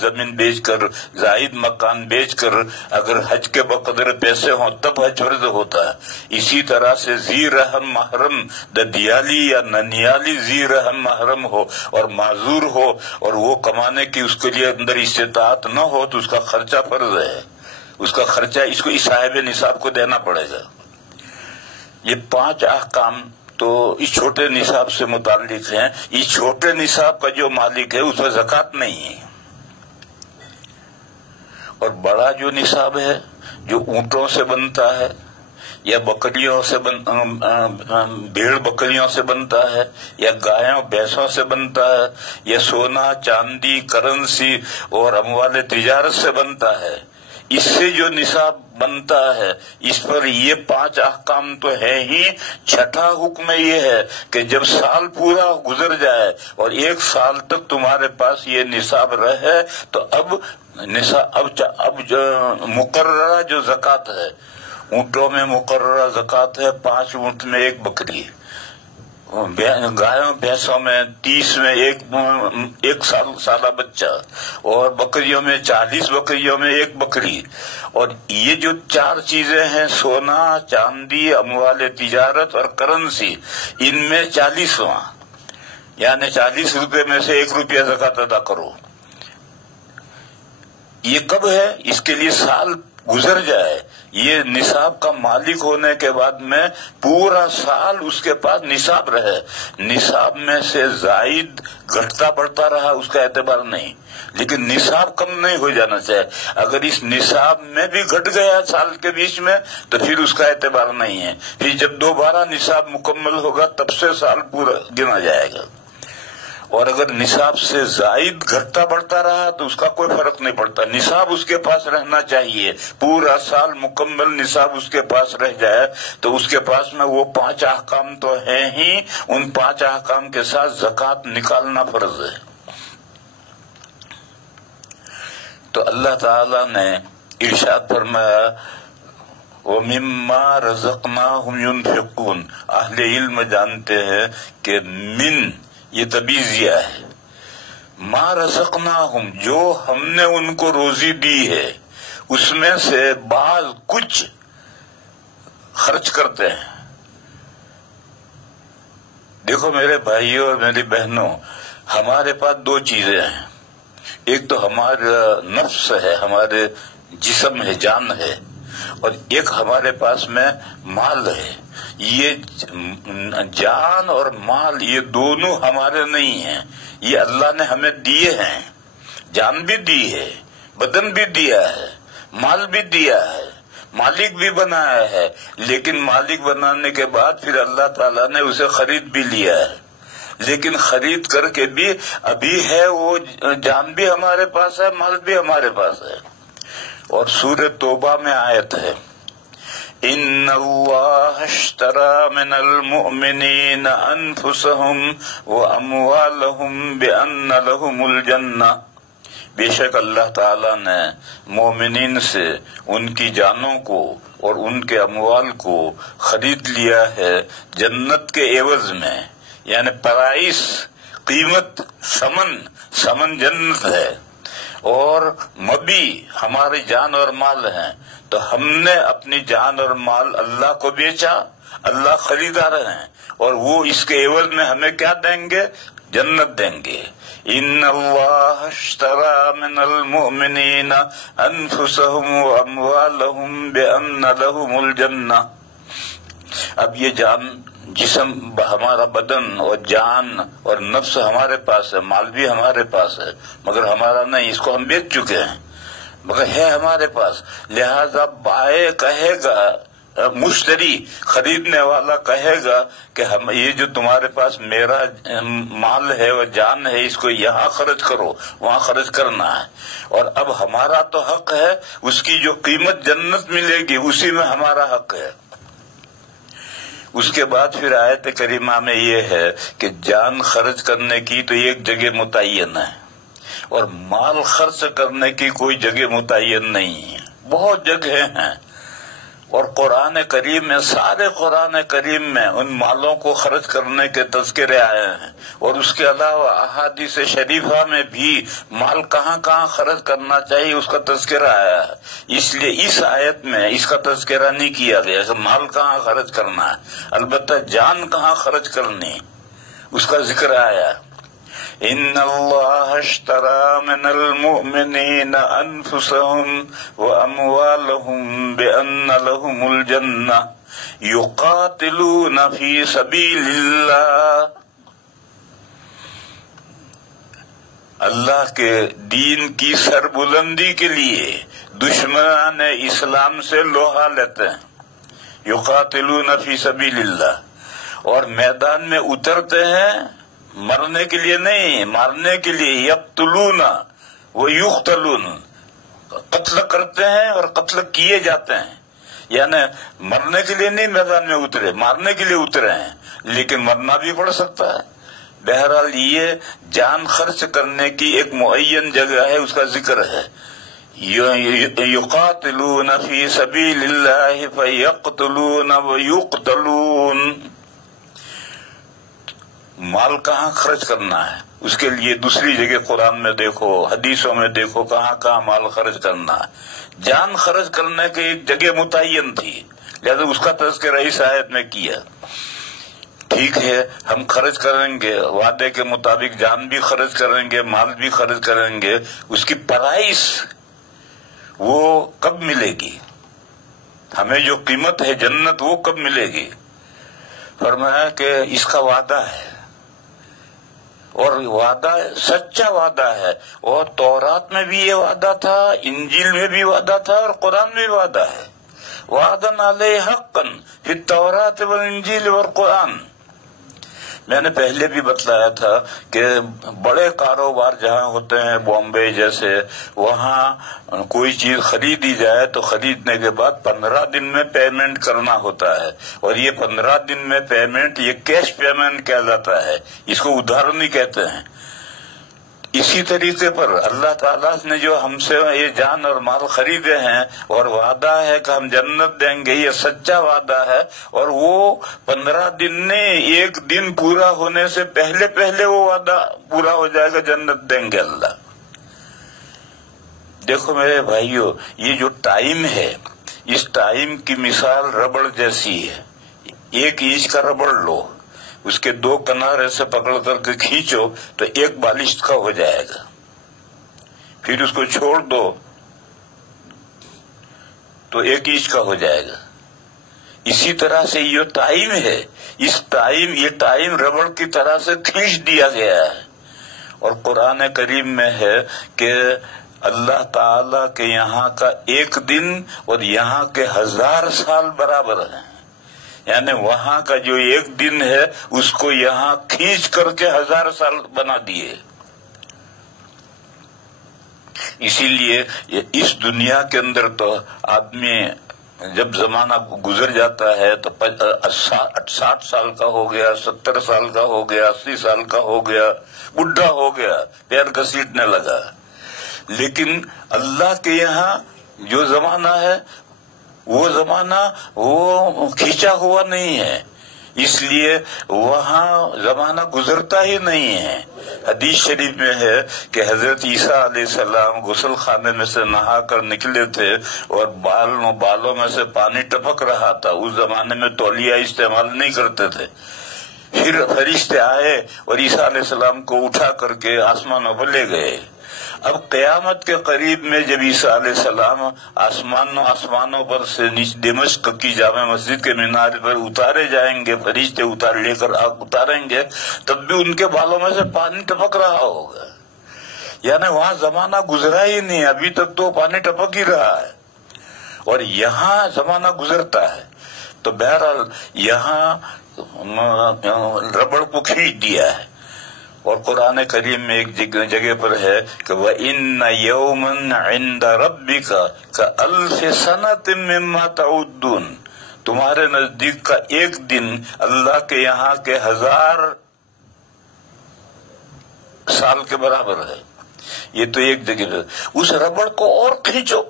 زمین بیچ کر، زائد مکان بیچ کر اگر حج کے بقدر پیسے ہوں تب حج فرض ہوتا ہے۔ اسی طرح سے ذی رحم محرم، ددیالی یا ننیالی ذی رحم محرم ہو اور معذور ہو اور وہ کمانے کی اس کے لیے اندر استطاعت نہ ہو تو اس کا خرچہ فرض ہے، اس کا خرچہ اس کو اس صاحب نصاب کو دینا پڑے گا۔ یہ 5 احکام تو اس چھوٹے نصاب سے متعلق ہیں۔ اس چھوٹے نصاب کا جو مالک ہے اس پر زکوٰۃ نہیں ہے۔ اور بڑا جو نصاب ہے، جو اونٹوں سے بنتا ہے یا بکریوں سے بھیڑ بکریوں سے بنتا ہے یا گایوں بھینسوں سے بنتا ہے یا سونا چاندی کرنسی اور اموال تجارت سے بنتا ہے، اس سے جو نصاب بنتا ہے اس پر یہ 5 احکام تو ہے ہی۔ 6واں حکم یہ ہے کہ جب سال پورا گزر جائے اور 1 سال تک تمہارے پاس یہ نصاب رہے تو اب جو مقررہ جو زکوٰۃ ہے، اونٹوں میں مقررہ زکوٰۃ ہے 5 اونٹ میں 1 بکری، گایوں بھینسوں میں 30 میں ایک سالہ بچہ، اور بکریوں میں 40 بکریوں میں ایک بکری. اور یہ جو 4 چیزیں ہیں، سونا، چاندی، اموال تجارت اور کرنسی، ان میں 40واں، یعنی 40 روپے میں سے 1 روپیہ زکوٰۃ ادا کرو. یہ کب ہے؟ اس کے لیے سال گزر جائے. یہ نصاب کا مالک ہونے کے بعد میں پورا سال اس کے پاس نصاب رہے. نصاب میں سے زائد گھٹتا بڑھتا رہا اس کا اعتبار نہیں، لیکن نصاب کم نہیں ہو جانا چاہیے. اگر اس نصاب میں بھی گھٹ گیا سال کے بیچ میں تو پھر اس کا اعتبار نہیں ہے. پھر جب دوبارہ نصاب مکمل ہوگا تب سے سال پورا گنا جائے گا. اور اگر نصاب سے زائد گھٹتا بڑھتا رہا تو اس کا کوئی فرق نہیں پڑتا. نصاب اس کے پاس رہنا چاہیے، پورا سال مکمل نصاب اس کے پاس رہ جائے تو اس کے پاس میں وہ 5 احکام تو ہیں ہی، ان 5 احکام کے ساتھ زکوٰۃ نکالنا فرض ہے. تو اللہ تعالی نے ارشاد فرمایا وَمِمَّا رَزَقْنَاهُمْ يُنْفِقُونَ. اہل علم جانتے ہیں کہ من یہ تبیزیہ ہے. ما رزقناہم، جو ہم نے ان کو روزی دی ہے اس میں سے بعض کچھ خرچ کرتے ہیں. دیکھو میرے بھائیوں اور میری بہنوں، ہمارے پاس 2 چیزیں ہیں. ایک تو ہمارا نفس ہے، ہمارے جسم ہے، جان ہے، اور ایک ہمارے پاس میں مال ہے. یہ جان اور مال یہ دونوں ہمارے نہیں ہیں، یہ اللہ نے ہمیں دیے ہیں. جان بھی دی ہے، بدن بھی دیا ہے، مال بھی دیا ہے، مالک بھی بنایا ہے. لیکن مالک بنانے کے بعد پھر اللہ تعالیٰ نے اسے خرید بھی لیا ہے. لیکن خرید کر کے بھی ابھی ہے، وہ جان بھی ہمارے پاس ہے، مال بھی ہمارے پاس ہے. اور سورہ توبہ میں آیت ہے ان اللہ اشترى من المؤمنین انفسهم واموالهم بان لهم الجنہ. بے شک اللہ تعالی نے مومنین سے ان کی جانوں کو اور ان کے اموال کو خرید لیا ہے جنت کے عوض میں، یعنی پرائس، قیمت، سمن جنت ہے. اور مبی ہماری جان اور مال ہیں. تو ہم نے اپنی جان اور مال اللہ کو بیچا، اللہ خریدا رہے ہیں، اور وہ اس کے عوض میں ہمیں کیا دیں گے؟ جنت دیں گے. ان اللہ اشترى من المؤمنین انفسهم واموالهم بان لهم الجنہ. اب یہ جان، جسم ہمارا، بدن اور جان اور نفس ہمارے پاس ہے، مال بھی ہمارے پاس ہے، مگر ہمارا نہیں، اس کو ہم بیچ چکے ہیں، مگر ہے ہمارے پاس. لہذا بائے کہے گا، مشتری خریدنے والا کہے گا کہ ہم یہ جو تمہارے پاس میرا مال ہے اور جان ہے اس کو یہاں خرچ کرو، وہاں خرچ کرنا ہے. اور اب ہمارا تو حق ہے، اس کی جو قیمت جنت ملے گی اسی میں ہمارا حق ہے. اس کے بعد پھر آیت کریمہ میں یہ ہے کہ جان خرچ کرنے کی تو ایک جگہ متعین ہے اور مال خرچ کرنے کی کوئی جگہ متعین نہیں ہے، بہت جگہیں ہیں. اور قرآن کریم میں، سارے قرآن کریم میں ان مالوں کو خرچ کرنے کے تذکرے آئے ہیں. اور اس کے علاوہ احادیث شریفہ میں بھی مال کہاں کہاں خرچ کرنا چاہیے اس کا تذکرہ آیا ہے. اس لیے اس آیت میں اس کا تذکرہ نہیں کیا گیا کہ مال کہاں خرچ کرنا ہے، البتہ جان کہاں خرچ کرنی اس کا ذکر آیا. ان اللہ اشترى من المؤمنین انفسهم واموالهم بان لهم الجنہ یقاتلون فی سبیل اللہ. اللہ کے دین کی سربلندی کے لیے دشمنان اسلام سے لوہا لیتے ہیں. یقاتلون فی سبیل اللہ، اور میدان میں اترتے ہیں مرنے کے لیے نہیں، مارنے کے لیے. یقتلون و یقتلون، قتل کرتے ہیں اور قتل کیے جاتے ہیں. یعنی مرنے کے لیے نہیں میدان میں اترے، مارنے کے لیے اترے ہیں، لیکن مرنا بھی پڑ سکتا ہے. بہرحال یہ جان خرچ کرنے کی ایک معین جگہ ہے، اس کا ذکر ہے. یقاتلون فی سبیل اللہ فیقتلون و یقتلون. مال کہاں خرچ کرنا ہے، اس کے لیے دوسری جگہ قرآن میں دیکھو، حدیثوں میں دیکھو کہاں کہاں مال خرچ کرنا ہے۔ جان خرچ کرنے کی ایک جگہ متعین تھی، لہذا اس کا تذکرہ اس آیت میں کیا۔ ٹھیک ہے، ہم خرچ کریں گے وعدے کے مطابق، جان بھی خرچ کریں گے، مال بھی خرچ کریں گے، اس کی پرائس وہ کب ملے گی؟ ہمیں جو قیمت ہے جنت وہ کب ملے گی؟ فرمایا کہ اس کا وعدہ ہے، اور وعدہ سچا وعدہ ہے، اور تورات میں بھی یہ وعدہ تھا، انجیل میں بھی وعدہ تھا، اور قرآن میں بھی وعدہ ہے۔ وعدن علیہ حقا فی التوراۃ والانجیل والقرآن۔ میں نے پہلے بھی بتلایا تھا کہ بڑے کاروبار جہاں ہوتے ہیں بامبے جیسے، وہاں کوئی چیز خریدی جائے تو خریدنے کے بعد 15 دن میں پیمنٹ کرنا ہوتا ہے، اور یہ 15 دن میں پیمنٹ یہ کیش پیمنٹ کیا جاتا ہے، اس کو ادھار نہیں کہتے ہیں۔ اسی طریقے پر اللہ تعالیٰ نے جو ہم سے یہ جان اور مال خریدے ہیں، اور وعدہ ہے کہ ہم جنت دیں گے، یہ سچا وعدہ ہے، اور وہ 15 دن نے ایک دن پورا ہونے سے پہلے پہلے وہ وعدہ پورا ہو جائے گا، جنت دیں گے اللہ۔ دیکھو میرے بھائیو، یہ جو ٹائم ہے، اس ٹائم کی مثال ربڑ جیسی ہے۔ 1 انچ کا ربڑ لو، اس کے 2 کنارے سے پکڑ کر کے کھینچو تو 1 بالش کا ہو جائے گا، پھر اس کو چھوڑ دو تو 1 انچ کا ہو جائے گا۔ اسی طرح سے یہ ٹائم ہے، یہ ٹائم ربڑ کی طرح سے کھینچ دیا گیا ہے۔ اور قرآن کریم میں ہے کہ اللہ تعالی کے یہاں کا 1 دن اور یہاں کے 1000 سال برابر ہیں، یعنی وہاں کا جو 1 دن ہے اس کو یہاں کھینچ کر کے 1000 سال بنا دیے۔ اسی لیے اس دنیا کے اندر تو آدمی جب زمانہ گزر جاتا ہے تو 60 سال کا ہو گیا، 70 سال کا ہو گیا، 80 سال کا ہو گیا، بڈھا ہو گیا، پیر گھسیٹنے لگا۔ لیکن اللہ کے یہاں جو زمانہ ہے وہ زمانہ وہ کھینچا ہوا نہیں ہے، اس لیے وہاں زمانہ گزرتا ہی نہیں ہے۔ حدیث شریف میں ہے کہ حضرت عیسیٰ علیہ السلام غسل خانے میں سے نہا کر نکلے تھے اور بالوں میں سے پانی ٹپک رہا تھا۔ اس زمانے میں تولیہ استعمال نہیں کرتے تھے۔ پھر فرشتے آئے اور عیسیٰ علیہ السلام کو اٹھا کر کے آسمانوں پر لے گئے۔ اب قیامت کے قریب میں جب عیسیٰ علیہ السلام آسمانوں پر سے دمشق کی جامع مسجد کے مینار پر اتارے جائیں گے، فرشتے لے کر اتاریں گے، تب بھی ان کے بالوں میں سے پانی ٹپک رہا ہوگا، یعنی وہاں زمانہ گزرا ہی نہیں، ابھی تک تو پانی ٹپک ہی رہا ہے، اور یہاں زمانہ گزرتا ہے۔ تو بہرحال یہاں ربڑ کو کھینچ دیا ہے۔ اور قرآن کریم میں ایک جگہ پر ہے کہ وَإِنَّ يَوْمًا عِنْدَ رَبِّكَ كَأَلْفِ سَنَةٍ مِّمَّا تَعُدُّونَ، تمہارے نزدیک کا 1 دن اللہ کے یہاں کے 1000 سال کے برابر ہے۔ یہ تو ایک جگہ ہے۔ اس ربڑ کو اور کھینچو،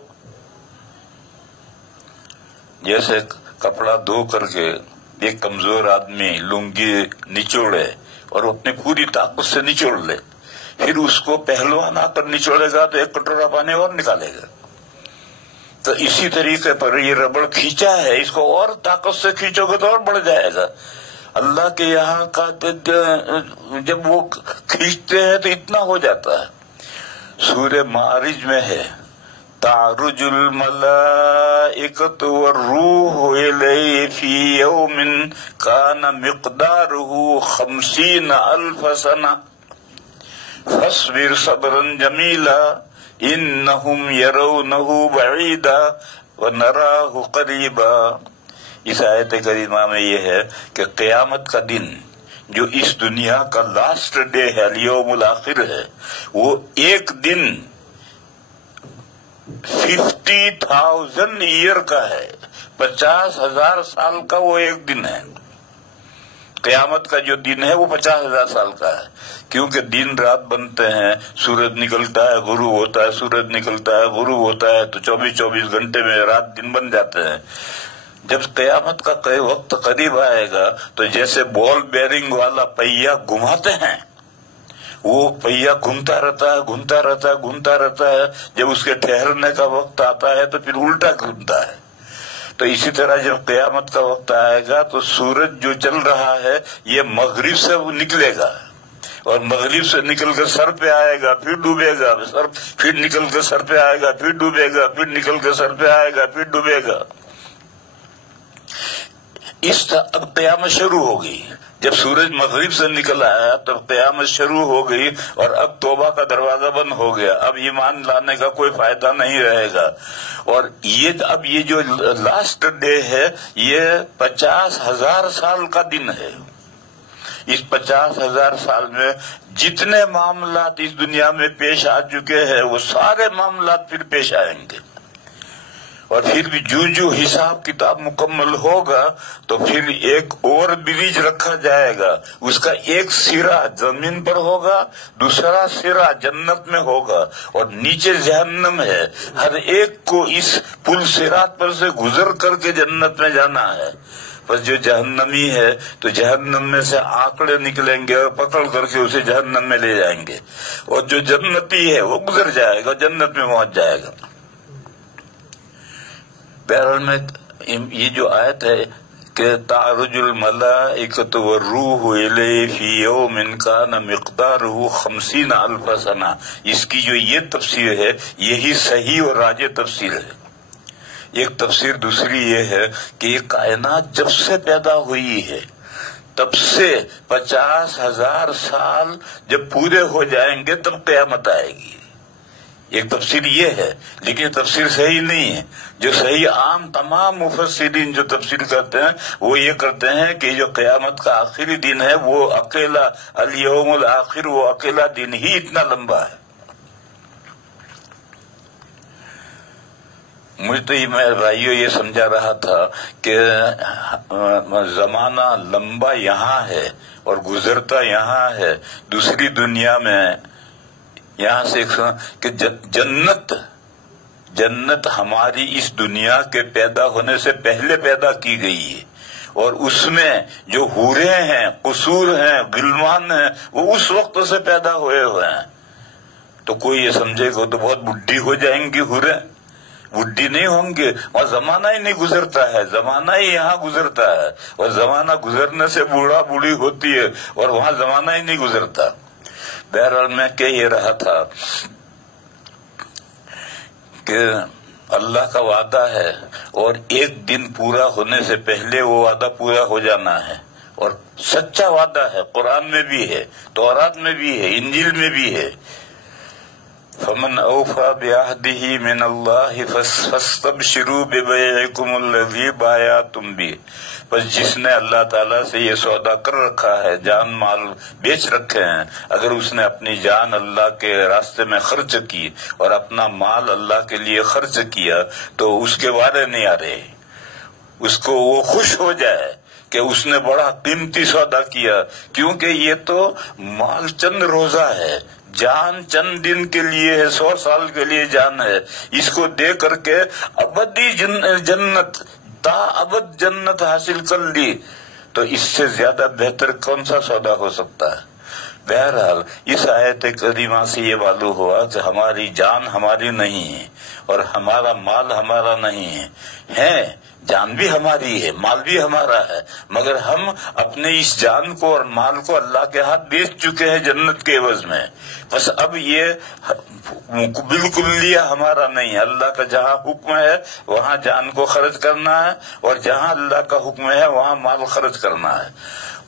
جیسے کپڑا دھو کر کے ایک کمزور آدمی لنگی نچوڑے اور اپنی پوری طاقت سے نچوڑ لے، پھر اس کو پہلوان آ کر نچوڑے گا تو 1 کٹورا پانی اور نکالے گا۔ تو اسی طریقے پر یہ ربڑ کھینچا ہے، اس کو اور طاقت سے کھینچو گے تو اور بڑھ جائے گا۔ اللہ کے یہاں کا جب وہ کھینچتے ہیں تو اتنا ہو جاتا ہے۔ سورہ معارج میں ہے تعرج الملائکۃ والروح الیہ فی یوم کان مقدارہ 50,000 سنہ فاصبر صبرا جمیلا انہم یرونہ بعیدا ونراہ قریبا۔ اس آیت کریمہ میں یہ ہے کہ قیامت کا دن جو اس دنیا کا لاسٹ ڈے ہے، الیوم الاخر ہے، وہ 1 دن 50,000 ایئر کا ہے، 50,000 سال کا وہ 1 دن ہے۔ قیامت کا جو دن ہے وہ 50,000 سال کا ہے، کیونکہ دن رات بنتے ہیں، سورج نکلتا ہے غروب ہوتا ہے، سورج نکلتا ہے غروب ہوتا ہے، تو 24 گھنٹے میں رات دن بن جاتے ہیں۔ جب قیامت کا وقت قریب آئے گا تو جیسے بال بیرنگ والا پہیا گھماتے ہیں، وہ پہیا گھومتا رہتا ہے، جب اس کے ٹھہرنے کا وقت آتا ہے تو پھر الٹا گھومتا ہے۔ تو اسی طرح جب قیامت کا وقت آئے گا تو سورج جو چل رہا ہے یہ مغرب سے نکلے گا، اور مغرب سے نکل کر سر پہ آئے گا، پھر ڈوبے گا، پھر نکل کر سر پہ آئے گا، پھر ڈوبے گا، پھر نکل کر سر پہ آئے گا، پھر ڈوبے گا۔ اس طرح اب قیامت شروع ہو گئی۔ جب سورج مغرب سے نکل آیا تب قیامت شروع ہو گئی، اور اب توبہ کا دروازہ بند ہو گیا، اب ایمان لانے کا کوئی فائدہ نہیں رہے گا۔ اور اب یہ جو لاسٹ ڈے ہے یہ 50,000 سال کا دن ہے۔ اس 50,000 سال میں جتنے معاملات اس دنیا میں پیش آ چکے ہیں وہ سارے معاملات پھر پیش آئیں گے، اور پھر بھی جو حساب کتاب مکمل ہوگا تو پھر ایک اور برج رکھا جائے گا، اس کا ایک سرا زمین پر ہوگا، دوسرا سرا جنت میں ہوگا، اور نیچے جہنم ہے۔ ہر ایک کو اس پل صراط پر سے گزر کر کے جنت میں جانا ہے۔ بس جو جہنمی ہے تو جہنم میں سے آنکڑے نکلیں گے اور پکڑ کر کے اسے جہنم میں لے جائیں گے، اور جو جنتی ہے وہ گزر جائے گا، جنت میں پہنچ جائے گا۔ بہرحال میں یہ جو آیت ہے کہ تعرج الملائکۃ والروح الیہ فی یوم کان مقدارہ 50,000 سنہ، اس کی جو یہ تفسیر ہے یہی صحیح اور راجح تفسیر ہے۔ ایک تفسیر دوسری یہ ہے کہ یہ کائنات جب سے پیدا ہوئی ہے تب سے 50,000 سال جب پورے ہو جائیں گے تب قیامت آئے گی۔ ایک تفسیر یہ ہے، لیکن تفسیر صحیح نہیں ہے۔ جو صحیح عام تمام مفسرین جو تفسیر کرتے ہیں وہ یہ کرتے ہیں کہ جو قیامت کا آخری دن ہے وہ اکیلا الیوم الاخر، وہ اکیلا دن ہی اتنا لمبا ہے۔ مجھے تو میرے بھائیوں یہ سمجھا رہا تھا کہ زمانہ لمبا یہاں ہے اور گزرتا یہاں ہے، دوسری دنیا میں یہاں سے کہ جنت ہماری اس دنیا کے پیدا ہونے سے پہلے پیدا کی گئی ہے، اور اس میں جو حوریں ہیں، قصور ہیں، غلمان ہیں، وہ اس وقت سے پیدا ہوئے ہیں۔ تو کوئی یہ سمجھے گا تو بہت بڈھی ہو جائیں گی حوریں، بڈھی نہیں ہوں گے، وہاں زمانہ ہی نہیں گزرتا ہے، زمانہ ہی یہاں گزرتا ہے، اور زمانہ گزرنے سے بوڑھا بوڑھی ہوتی ہے اور وہاں زمانہ ہی نہیں گزرتا۔ بہرحال میں کہہ یہ رہا تھا کہ اللہ کا وعدہ ہے، اور ایک دن پورا ہونے سے پہلے وہ وعدہ پورا ہو جانا ہے، اور سچا وعدہ ہے، قرآن میں بھی ہے، تورات میں بھی ہے، انجیل میں بھی ہے۔ فمن اوفى بعهده من الله فاستبشروا ببيعكم الذي بايعتم به، بس جس نے اللہ تعالیٰ سے یہ سودا کر رکھا ہے، جان مال بیچ رکھے ہیں، اگر اس نے اپنی جان اللہ کے راستے میں خرچ کی اور اپنا مال اللہ کے لیے خرچ کیا تو اس کے وعدے نہیں آ رہے، اس کو وہ خوش ہو جائے کہ اس نے بڑا قیمتی سودا کیا، کیونکہ یہ تو مال چند روزہ ہے، جان چند دن کے لیے ہے، 100 سال کے لیے جان ہے، اس کو دے کر کے ابدی جنت تا ابد جنت حاصل کر لی، تو اس سے زیادہ بہتر کون سا سودا ہو سکتا ہے؟ بہرحال اس آیت کریمہ سے یہ معلوم ہوا کہ ہماری جان ہماری نہیں ہے اور ہمارا مال ہمارا نہیں ہے، جان بھی ہماری ہے، مال بھی ہمارا ہے، مگر ہم اپنے اس جان کو اور مال کو اللہ کے ہاتھ بیچ چکے ہیں جنت کے عوض میں۔ بس اب یہ بالکل لیا ہمارا نہیں ہے، اللہ کا جہاں حکم ہے وہاں جان کو خرچ کرنا ہے، اور جہاں اللہ کا حکم ہے وہاں مال خرچ کرنا ہے۔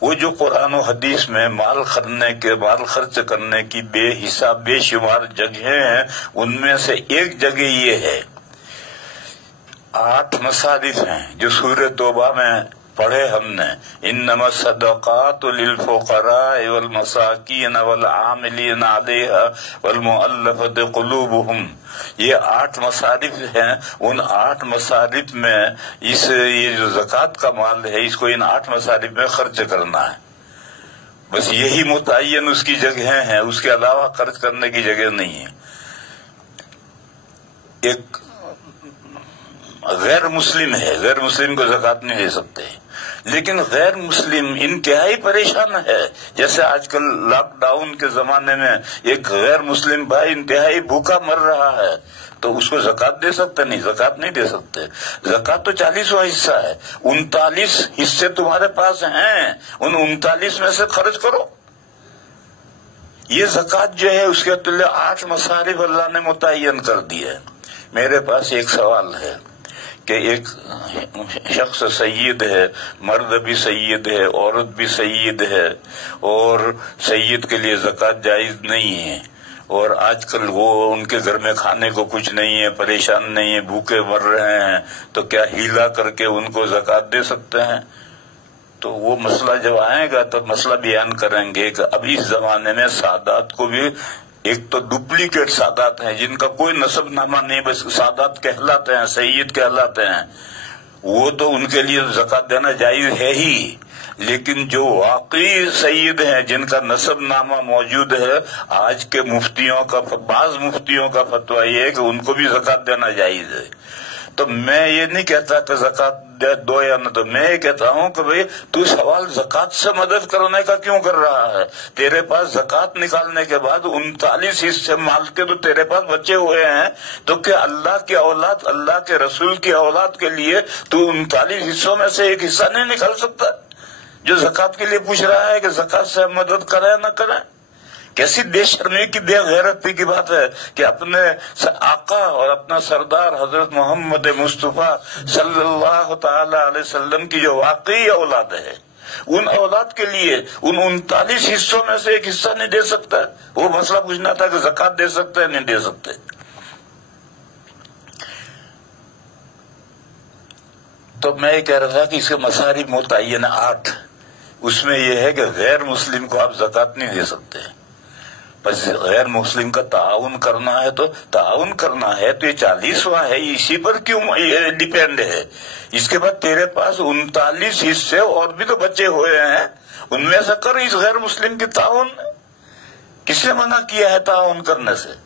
وہ جو قرآن و حدیث میں مال خرچ کرنے کی بے حساب بے شمار جگہیں ہیں، ان میں سے ایک جگہ یہ ہے، 8 مصارف ہیں جو سورہ توبہ میں پڑھے ہم نے، انما الصدقات للفقراء والمساکین والعاملین علیہا والمؤلفۃ قلوبہم، یہ 8 مصارف ہیں۔ ان 8 مصارف میں یہ جو زکوٰۃ کا مال ہے اس کو ان 8 مصارف میں خرچ کرنا ہے، بس یہی متعین اس کی جگہیں ہیں، اس کے علاوہ خرچ کرنے کی جگہ نہیں ہے۔ ایک غیر مسلم ہے، غیر مسلم کو زکوٰۃ نہیں دے سکتے، لیکن غیر مسلم انتہائی پریشان ہے، جیسے آج کل لاک ڈاؤن کے زمانے میں ایک غیر مسلم بھائی انتہائی بھوکا مر رہا ہے، تو اس کو زکوٰۃ دے سکتے؟ نہیں، زکوٰۃ نہیں دے سکتے۔ زکوٰۃ تو 40واں حصہ ہے، 39 حصے تمہارے پاس ہیں، ان 39 میں سے خرچ کرو۔ یہ زکوٰۃ جو ہے اس کے تلے 8 مصارف اللہ نے متعین کر دی ہے۔ میرے پاس ایک سوال ہے کہ ایک شخص سید ہے، مرد بھی سید ہے، عورت بھی سید ہے، اور سید کے لیے زکوٰۃ جائز نہیں ہے، اور آج کل وہ ان کے گھر میں کھانے کو کچھ نہیں ہے، پریشان نہیں ہے، بھوکے مر رہے ہیں، تو کیا ہیلا کر کے ان کو زکوٰۃ دے سکتے ہیں؟ تو وہ مسئلہ جب آئے گا تو مسئلہ بیان کریں گے کہ اب اس زمانے میں سادات کو بھی، ایک تو ڈپلیکیٹ سادات ہیں جن کا کوئی نسب نامہ نہیں، بس سادات کہلاتے ہیں، سید کہلاتے ہیں، وہ تو ان کے لیے زکوٰۃ دینا جائز ہے ہی، لیکن جو واقعی سید ہیں جن کا نسب نامہ موجود ہے، آج کے مفتیوں کا، بعض مفتیوں کا فتویٰ یہ ہے کہ ان کو بھی زکوٰۃ دینا جائز ہے۔ تو میں یہ نہیں کہتا کہ زکوٰۃ دو یا نہ دو، میں یہ کہتا ہوں کہ بھئی تو سوال زکوٰۃ سے مدد کرنے کا کیوں کر رہا ہے؟ تیرے پاس زکوٰۃ نکالنے کے بعد 39 حصے مال کے تو تیرے پاس بچے ہوئے ہیں، تو کیا اللہ کی اولاد، اللہ کے رسول کی اولاد کے لیے تو 39 حصوں میں سے ایک حصہ نہیں نکال سکتا؟ جو زکوٰۃ کے لیے پوچھ رہا ہے کہ زکوٰۃ سے مدد کریں نہ کریں، کیسی بے شرمی کی، بے غیرتی کی بات ہے کہ اپنے آقا اور اپنا سردار حضرت محمد مصطفیٰ صلی اللہ تعالی علیہ وسلم کی جو واقعی اولاد ہے، ان اولاد کے لیے ان 39 حصوں میں سے ایک حصہ نہیں دے سکتا۔ وہ مسئلہ پوچھنا تھا کہ زکوٰۃ دے سکتے ہیں، نہیں دے سکتے۔ تو میں یہ کہہ رہا تھا کہ اس کے مصارف متعین 8، اس میں یہ ہے کہ غیر مسلم کو آپ زکوٰۃ نہیں دے سکتے، بس غیر مسلم کا تعاون کرنا ہے تو تعاون کرنا ہے، تو یہ 40واں ہے، اسی پر کیوں ڈیپینڈ ہے؟ اس کے بعد تیرے پاس 39 حصے اور بھی تو بچے ہوئے ہیں، ان میں سے کر اس غیر مسلم کی تعاون۔ کس نے منع کیا ہے تعاون کرنے سے؟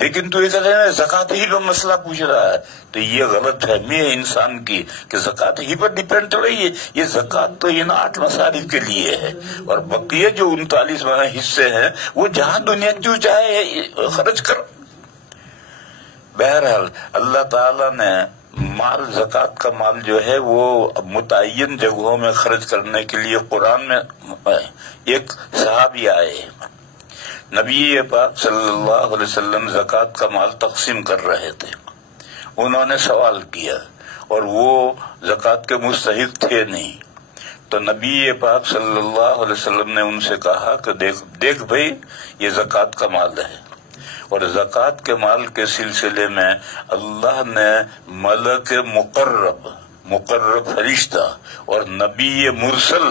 لیکن تو یہ کہتے ہیں زکوٰۃ ہی پہ مسئلہ پوچھ رہا ہے، تو یہ غلط فہمی ہے انسان کی کہ زکوٰۃ ہی پر ڈیپینڈ تو رہی ہے۔ یہ زکوٰۃ تو ان 8 مصارف کے لیے ہے، اور بقیہ جو 39 حصے ہیں وہ جہاں دنیا جو چاہے خرچ کر۔ بہرحال اللہ تعالیٰ نے مال، زکوٰۃ کا مال جو ہے وہ متعین جگہوں میں خرچ کرنے کے لیے قرآن میں ایک صحابی آئے، نبی پاک صلی اللہ علیہ وسلم زکوٰۃ کا مال تقسیم کر رہے تھے، انہوں نے سوال کیا اور وہ زکوٰۃ کے مستحق تھے نہیں، تو نبی پاک صلی اللہ علیہ وسلم نے ان سے کہا کہ دیکھ بھائی، یہ زکوٰۃ کا مال ہے، اور زکوٰۃ کے مال کے سلسلے میں اللہ نے ملک مقرب فرشتہ اور نبی مرسل،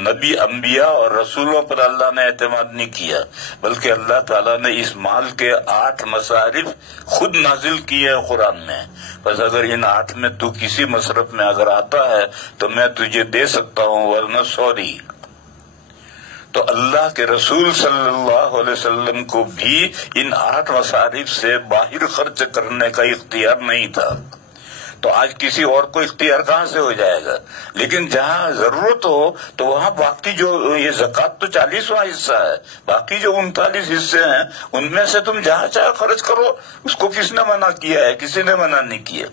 نبی انبیاء اور رسولوں پر اللہ نے اعتماد نہیں کیا، بلکہ اللہ تعالیٰ نے اس مال کے 8 مصارف خود نازل کیے ہیں قرآن میں۔ بس اگر ان 8 میں تو کسی مصرف میں اگر آتا ہے تو میں تجھے دے سکتا ہوں، ورنہ سوری۔ تو اللہ کے رسول صلی اللہ علیہ وسلم کو بھی ان 8 مصارف سے باہر خرچ کرنے کا اختیار نہیں تھا، تو آج کسی اور کو اختیار کہاں سے ہو جائے گا؟ لیکن جہاں ضرورت ہو تو وہاں باقی جو یہ زکوٰۃ تو 40واں حصہ ہے، باقی جو 39 حصے ہیں ان میں سے تم جہاں چاہے خرچ کرو، اس کو کس نے منع کیا ہے؟ کسی نے منع نہیں کیا۔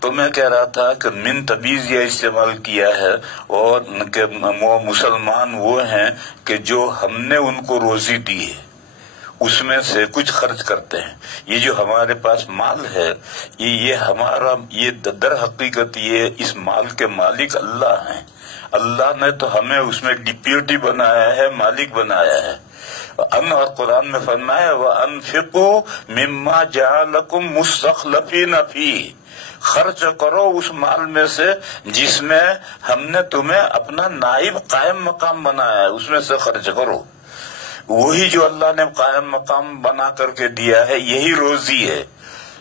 تو میں کہہ رہا تھا کہ من تبیز یہ استعمال کیا ہے، اور کہ مسلمان وہ ہیں کہ جو ہم نے ان کو روزی دی ہے اس میں سے کچھ خرچ کرتے ہیں۔ یہ جو ہمارے پاس مال ہے، یہ ہمارا، یہ در حقیقت یہ اس مال کے مالک اللہ ہیں۔ اللہ نے تو ہمیں اس میں ڈپیوٹی بنایا ہے، مالک بنایا ہے۔ اور قرآن میں فرمایا وَأَنفِقُوا مِمَّا جَعَلَكُمْ مُسْتَخْلَفِينَ فِيهِ، خرچ کرو اس مال میں سے جس میں ہم نے تمہیں اپنا نائب قائم مقام بنایا ہے، اس میں سے خرچ کرو۔ وہی جو اللہ نے قائم مقام بنا کر کے دیا ہے، یہی روزی ہے۔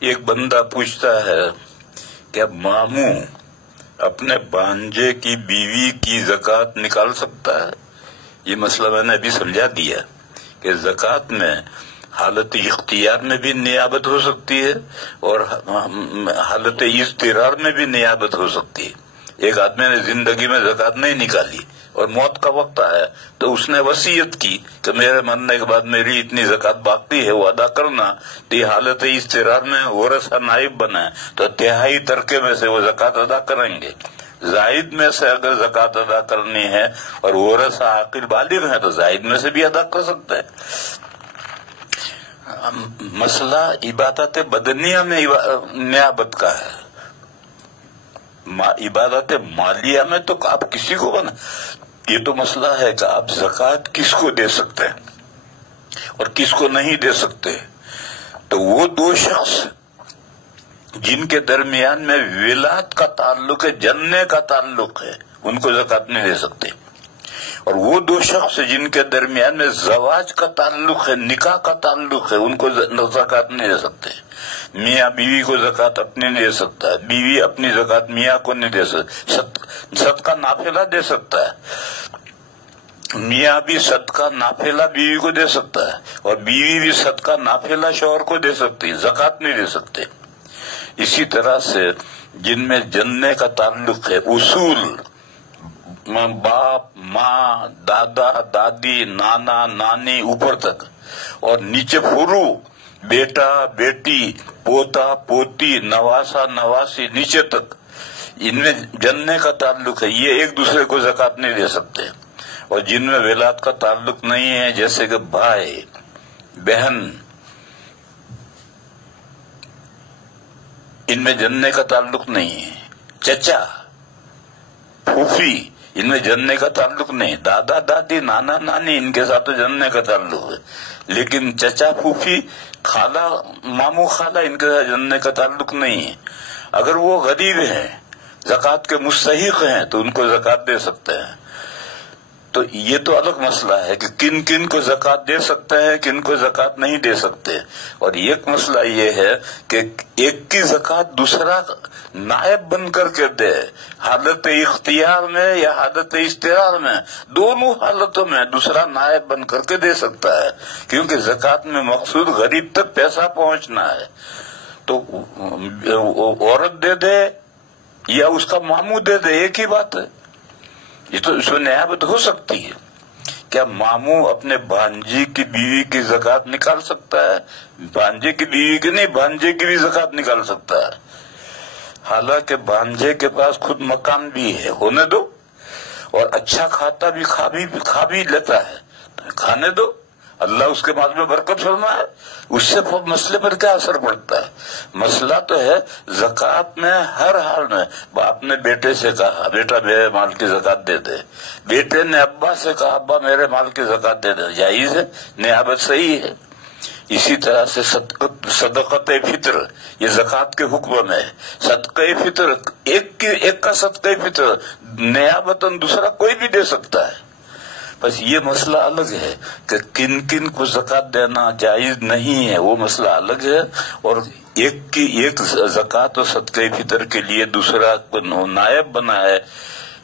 ایک بندہ پوچھتا ہے کہ ماموں اپنے بھانجے کی بیوی کی زکوٰۃ نکال سکتا ہے؟ یہ مسئلہ میں نے ابھی سمجھا دیا کہ زکوٰۃ میں حالت اختیار میں بھی نیابت ہو سکتی ہے اور حالت اضطرار میں بھی نیابت ہو سکتی ہے۔ ایک آدمی نے زندگی میں زکوٰۃ نہیں نکالی اور موت کا وقت آیا تو اس نے وصیت کی کہ میرے مرنے کے بعد میری اتنی زکوٰۃ باقی ہے وہ ادا کرنا، تو یہ حالت اضطرار میں ورثہ نائب بنا ہے تو تہائی ترکے میں سے وہ زکوٰۃ ادا کریں گے۔ زائد میں سے اگر زکوٰۃ ادا کرنی ہے اور ورثہ عاقل بالغ ہے تو زائد میں سے بھی ادا کر سکتے ہیں۔ مسئلہ عبادت بدنیہ میں نیابت کا ہے، عبادت مالیہ میں تو آپ کسی کو بنا، یہ تو مسئلہ ہے کہ آپ زکوٰۃ کس کو دے سکتے ہیں اور کس کو نہیں دے سکتے۔ تو وہ دو شخص جن کے درمیان میں ولادت کا تعلق ہے، جننے کا تعلق ہے، ان کو زکوٰۃ نہیں دے سکتے، اور وہ دو شخص جن کے درمیان میں زواج کا تعلق ہے، نکاح کا تعلق ہے، ان کو زکوٰۃ نہیں دے سکتے۔ میاں بیوی کو زکوٰۃ اپنی نہیں دے سکتا ہے، بیوی اپنی زکوٰۃ میاں کو نہیں دے سکتی، صدقہ نافلہ دے سکتا ہے، میاں بھی صدقہ نافلہ بیوی کو دے سکتا ہے اور بیوی بھی صدقہ نافلہ شوہر کو دے سکتی، زکوٰۃ نہیں دے سکتے۔ اسی طرح سے جن میں جننے کا تعلق ہے، اصول باپ ماں دادا دادی نانا نانی اوپر تک، اور نیچے فروع بیٹا بیٹی پوتا پوتی نواسا نواسی نیچے تک، ان میں جننے کا تعلق ہے، یہ ایک دوسرے کو زکوٰۃ نہیں دے سکتے۔ اور جن میں ولادت کا تعلق نہیں ہے جیسے کہ بھائی بہن، ان میں جننے کا تعلق نہیں ہے، چچا پھوپھی ان میں جننے کا تعلق نہیں، دادا دادی نانا نانی ان کے ساتھ تو جننے کا تعلق ہے، لیکن چچا پھوپھی خالہ ماموں خالہ ان کے ساتھ جننے کا تعلق نہیں ہے۔ اگر وہ غریب ہیں زکوٰۃ کے مستحق ہیں تو ان کو زکوٰۃ دے سکتے ہیں۔ تو یہ تو الگ مسئلہ ہے کہ کن کن کو زکوٰۃ دے سکتے ہیں، کن کو زکوٰۃ نہیں دے سکتے۔ اور ایک مسئلہ یہ ہے کہ ایک کی زکوٰۃ دوسرا نائب بن کر کے دے، حالت اختیار میں یا حالت اضطرار میں، دونوں حالتوں میں دوسرا نائب بن کر کے دے سکتا ہے، کیونکہ زکوٰۃ میں مقصود غریب تک پیسہ پہنچنا ہے۔ تو عورت دے دے یا اس کا ماموں دے دے، ایک ہی بات ہے، یہ تو اس میں نیابت ہو سکتی ہے۔ کیا ماموں اپنے بھانجی کی بیوی کی زکوٰۃ نکال سکتا ہے؟ بھانجے کی بیوی کی نہیں، بھانجے کی بھی زکوٰۃ نکال سکتا ہے، حالانکہ بھانجے کے پاس خود مکان بھی ہے، ہونے دو، اور اچھا کھاتا بھی کھا بھی لیتا ہے، کھانے دو، اللہ اس کے مال میں برکت فرمائے، اس سے مسئلے پر کیا اثر پڑتا ہے؟ مسئلہ تو ہے زکوٰۃ میں ہر حال میں، باپ نے بیٹے سے کہا بیٹا میرے مال کی زکوٰۃ دے دے، بیٹے نے ابا سے کہا ابا میرے مال کی زکوٰۃ دے دے، جائز ہے، نیابت صحیح ہے۔ اسی طرح سے صدقۃ فطر یہ زکوٰۃ کے حکم میں ہے، صدقہ فطر ایک کا صدقہ فطر نیابتاً دوسرا کوئی بھی دے سکتا ہے۔ بس یہ مسئلہ الگ ہے کہ کن کن کو زکوٰۃ دینا جائز نہیں ہے، وہ مسئلہ الگ ہے، اور ایک زکوٰۃ و صدقہ فطر کے لیے دوسرا نائب بنا ہے،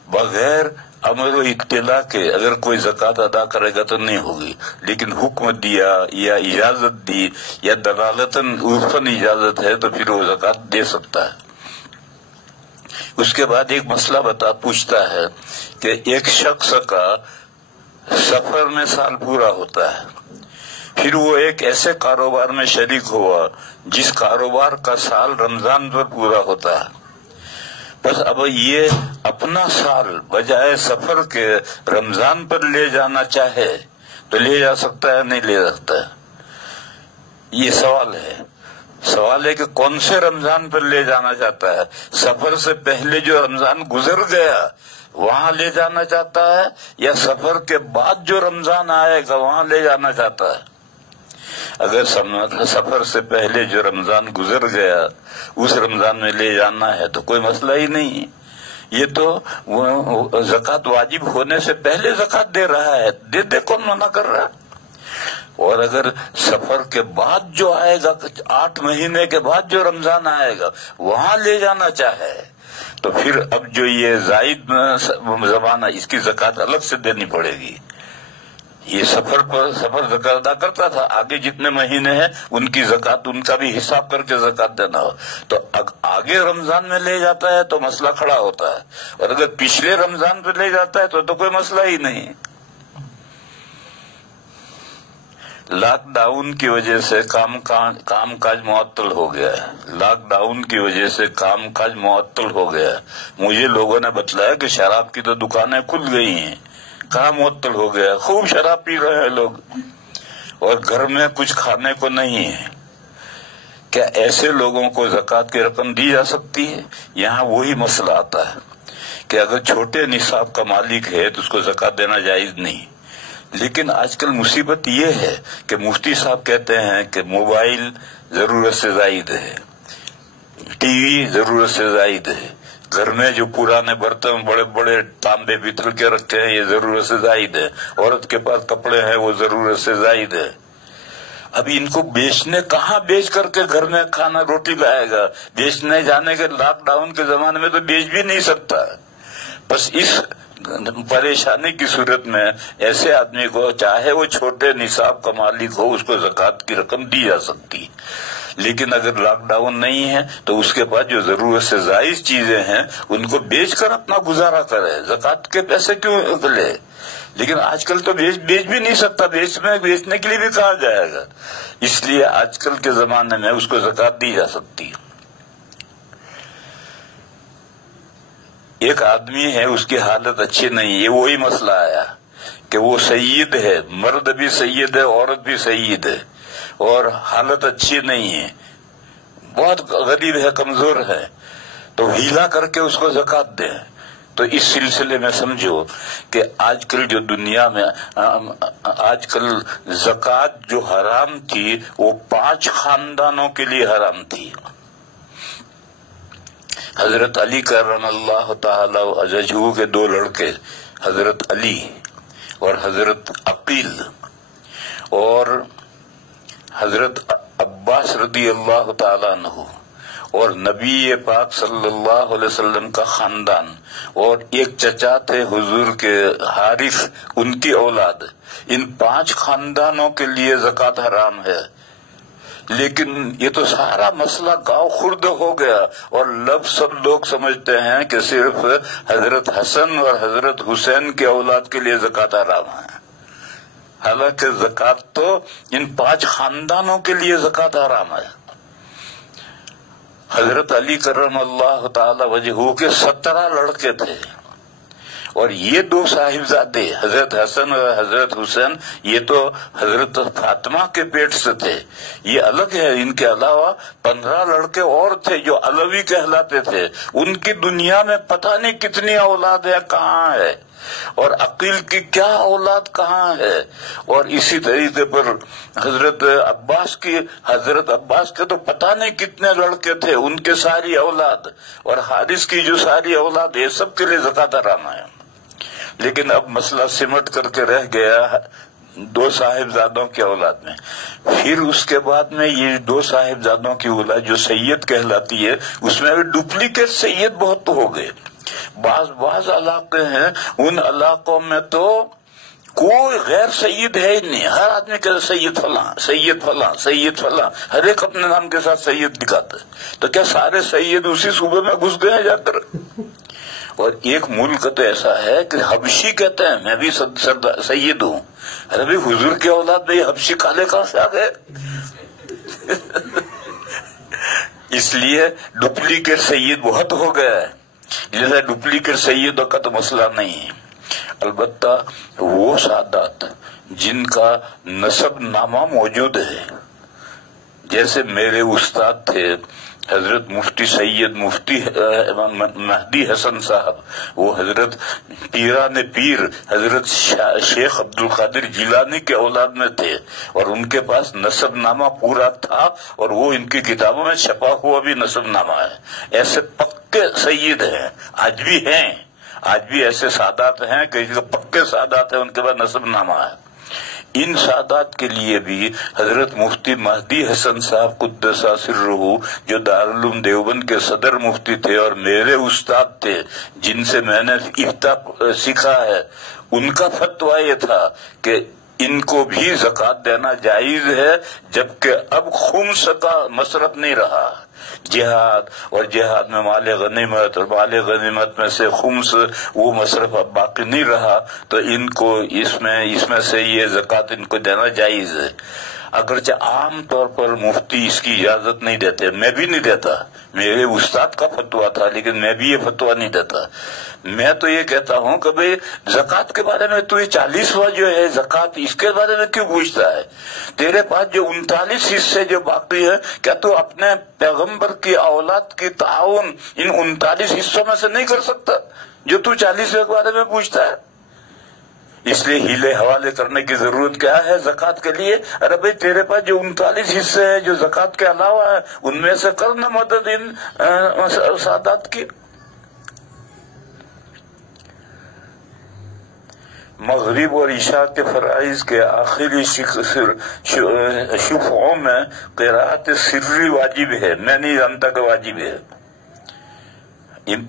بغیر امر و اطلاع کے اگر کوئی زکوٰۃ ادا کرے گا تو نہیں ہوگی، لیکن حکم دیا یا اجازت دی یا دلالتاً عرفاً اجازت ہے تو پھر وہ زکوٰۃ دے سکتا ہے۔ اس کے بعد ایک مسئلہ پوچھتا ہے کہ ایک شخص کا سفر میں سال پورا ہوتا ہے، پھر وہ ایک ایسے کاروبار میں شریک ہوا جس کاروبار کا سال رمضان پر پورا ہوتا ہے، بس اب یہ اپنا سال بجائے سفر کے رمضان پر لے جانا چاہے تو لے جا سکتا ہے نہیں لے سکتا ہے؟ یہ سوال ہے کہ کون سے رمضان پر لے جانا چاہتا ہے؟ سفر سے پہلے جو رمضان گزر گیا وہاں لے جانا چاہتا ہے یا سفر کے بعد جو رمضان آئے گا وہاں لے جانا چاہتا ہے؟ اگر سفر سے پہلے جو رمضان گزر گیا اس رمضان میں لے جانا ہے تو کوئی مسئلہ ہی نہیں، یہ تو زکوٰۃ واجب ہونے سے پہلے زکوٰۃ دے رہا ہے، دے کون منع کر رہا ہے؟ اور اگر سفر کے بعد جو آئے گا 8 مہینے کے بعد جو رمضان آئے گا وہاں لے جانا چاہے تو پھر اب جو یہ زائد زمانہ اس کی زکوٰۃ الگ سے دینی پڑے گی. یہ سفر زکوٰۃ ادا کرتا تھا, آگے جتنے مہینے ہیں ان کی زکوٰۃ ان کا بھی حساب کر کے زکوٰۃ دینا ہو. تو آگے رمضان میں لے جاتا ہے تو مسئلہ کھڑا ہوتا ہے, اور اگر پچھلے رمضان پہ لے جاتا ہے تو کوئی مسئلہ ہی نہیں. لاک ڈاؤن کی وجہ سے کام کاج معطل ہو گیا ہے. لاک ڈاؤن کی وجہ سے کام کاج معطل ہو گیا ہے. مجھے لوگوں نے بتلایا کہ شراب کی تو دکانیں کھل گئی ہیں. کہاں معطل ہو گیا؟ خوب شراب پی رہے ہیں لوگ اور گھر میں کچھ کھانے کو نہیں ہے. کیا ایسے لوگوں کو زکوٰۃ کی رقم دی جا سکتی ہے؟ یہاں وہی مسئلہ آتا ہے کہ اگر چھوٹے نصاب کا مالک ہے تو اس کو زکوٰۃ دینا جائز نہیں. لیکن آج کل مصیبت یہ ہے کہ مفتی صاحب کہتے ہیں کہ موبائل ضرورت سے زائد ہے, ٹی وی ضرورت سے زائد ہے, گھر میں جو پرانے برتن بڑے بڑے تانبے پیتل کے رکھے ہیں یہ ضرورت سے زائد ہے, عورت کے پاس کپڑے ہیں وہ ضرورت سے زائد ہے. ابھی ان کو بیچنے کہاں بیچ کر کے گھر میں کھانا روٹی لائے گا؟ بیچنے جانے کے لاک ڈاؤن کے زمانے میں تو بیچ بھی نہیں سکتا. بس اس پریشانی کی صورت میں ایسے آدمی کو چاہے وہ چھوٹے نصاب کا مالک ہو اس کو زکوٰۃ کی رقم دی جا سکتی. لیکن اگر لاک ڈاؤن نہیں ہے تو اس کے بعد جو ضرورت سے زائد چیزیں ہیں ان کو بیچ کر اپنا گزارا کرے, زکوٰۃ کے پیسے کیوں لے؟ لیکن آج کل تو بیچ بھی نہیں سکتا, بیچنے کے لیے بھی کہا جائے گا. اس لیے آج کل کے زمانے میں اس کو زکوٰۃ دی جا سکتی. ایک آدمی ہے اس کی حالت اچھی نہیں ہے, وہی مسئلہ آیا کہ وہ سید ہے, مرد بھی سید ہے عورت بھی سید ہے, اور حالت اچھی نہیں ہے, بہت غریب ہے کمزور ہے, تو ہیلا کر کے اس کو زکوٰۃ دیں. تو اس سلسلے میں سمجھو کہ آج کل جو دنیا میں آج کل زکوٰۃ جو حرام تھی وہ 5 خاندانوں کے لیے حرام تھی. حضرت علی کرم اللہ تعالی وجہہ کے 2 لڑکے حضرت علی اور حضرت عقیل اور حضرت عباس رضی اللہ تعالیٰ عنہ اور نبی پاک صلی اللہ علیہ وسلم کا خاندان اور ایک چچا تھے حضور کے حارث ان کی اولاد, ان 5 خاندانوں کے لیے زکوٰۃ حرام ہے. لیکن یہ تو سارا مسئلہ گاؤں خرد ہو گیا اور سب لوگ سمجھتے ہیں کہ صرف حضرت حسن اور حضرت حسین کے اولاد کے لیے زکوٰۃ حرام ہے. حالانکہ زکوٰۃ تو ان 5 خاندانوں کے لیے زکوٰۃ حرام ہے. حضرت علی کرم اللہ تعالی وجہہ کے 17 لڑکے تھے اور یہ 2 صاحبزادے حضرت حسن اور حضرت حسین یہ تو حضرت فاطمہ کے پیٹ سے تھے, یہ الگ ہے. ان کے علاوہ 15 لڑکے اور تھے جو علوی کہلاتے تھے, ان کی دنیا میں پتہ نہیں کتنی اولاد ہے, کہاں ہے, اور عقیل کی کیا اولاد کہاں ہے. اور اسی طریقے پر حضرت عباس کے تو پتہ نہیں کتنے لڑکے تھے, ان کے ساری اولاد, اور حارث کی جو ساری اولاد یہ سب کے لیے زکوٰۃ حرام ہے. لیکن اب مسئلہ سمٹ کر کے رہ گیا 2 صاحبزادوں کی اولاد میں. پھر اس کے بعد میں یہ 2 صاحبزادوں کی اولاد جو سید کہلاتی ہے اس میں ڈپلیکیٹ سید بہت ہو گئے. بعض علاقے ہیں ان علاقوں میں تو کوئی غیر سید ہے ہی نہیں, ہر آدمی کہتا سید فلاں سید فلاں سید فلاں, ہر ایک اپنے نام کے ساتھ سید دکھاتا ہے. تو کیا سارے سید اسی صوبے میں گھس گئے جا کر؟ اور ایک ملک تو ایسا ہے کہ حبشی کہتے ہیں میں بھی سید ہوں. ارے بھی حضور کی اولاد میں حبشی کالے کہاں سے آ گئے؟ اس لیے ڈپلیکیٹ سید بہت ہو گیا ہے. لہذا ڈپلیکیٹ سیدوں کا تو مسئلہ نہیں ہے. البتہ وہ سادات جن کا نسب نامہ موجود ہے, جیسے میرے استاد تھے حضرت مفتی سید مفتی مہدی حسن صاحب, وہ حضرت پیران پیر حضرت شیخ عبد القادر جیلانی کے اولاد میں تھے, اور ان کے پاس نسب نامہ پورا تھا, اور وہ ان کی کتابوں میں چھپا ہوا بھی نسب نامہ ہے. ایسے پکے سید ہیں, آج بھی ہیں, آج بھی ایسے سادات ہیں کہ پکے سادات ہیں ان کے پاس نسب نامہ ہے. ان سادات کے لیے بھی حضرت مفتی مہدی حسن صاحب قدس سرہ جو دارالعلوم دیوبند کے صدر مفتی تھے اور میرے استاد تھے جن سے میں نے افتاء سیکھا ہے، ان کا فتویٰ یہ تھا کہ ان کو بھی زکوٰۃ دینا جائز ہے، جبکہ اب خمس کا مصرف نہیں رہا۔ جہاد اور جہاد میں مال غنیمت اور مال غنیمت میں سے خمس وہ مصرف اب باقی نہیں رہا، تو ان کو اس میں سے یہ زکوٰۃ ان کو دینا جائز ہے۔ اگرچہ عام طور پر مفتی اس کی اجازت نہیں دیتے، میں بھی نہیں دیتا، میرے استاد کا فتویٰ تھا، لیکن میں بھی یہ فتویٰ نہیں دیتا۔ میں تو یہ کہتا ہوں کہ بھئی زکوٰۃ کے بارے میں تو یہ 40واں جو ہے زکوٰۃ، اس کے بارے میں کیوں پوچھتا ہے؟ تیرے پاس جو 39 حصے جو باقی ہے، کیا تو اپنے پیغمبر کی اولاد کی تعاون ان 39 حصوں میں سے نہیں کر سکتا جو تو 40 کے بارے میں پوچھتا ہے؟ اس لیے ہیلے حوالے کرنے کی ضرورت کیا ہے زکوٰۃ کے لیے؟ ارے بھائی تیرے پاس جو 39 حصے ہیں جو زکوٰۃ کے علاوہ ہے، ان میں سے کرنا مدد ان سادات کی۔ مغرب اور عشاء کے فرائض کے آخری شفعوں میں قراءت سری واجب ہے، میں نہیں جانتا کہ واجب ہے۔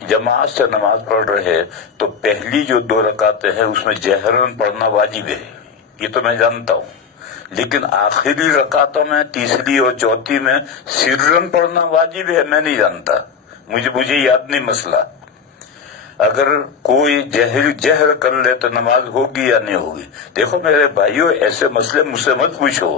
جماعت سے نماز پڑھ رہے تو پہلی جو 2 رکعتیں ہیں اس میں جہرن پڑھنا واجب ہے، یہ تو میں جانتا ہوں، لیکن آخری رکعتوں میں تیسری اور چوتھی میں سرن پڑھنا واجب ہے، میں نہیں جانتا، مجھے یاد نہیں مسئلہ۔ اگر کوئی جہر کر لے تو نماز ہوگی یا نہیں ہوگی؟ دیکھو میرے بھائیو، ایسے مسئلے مجھ سے مت پوچھو،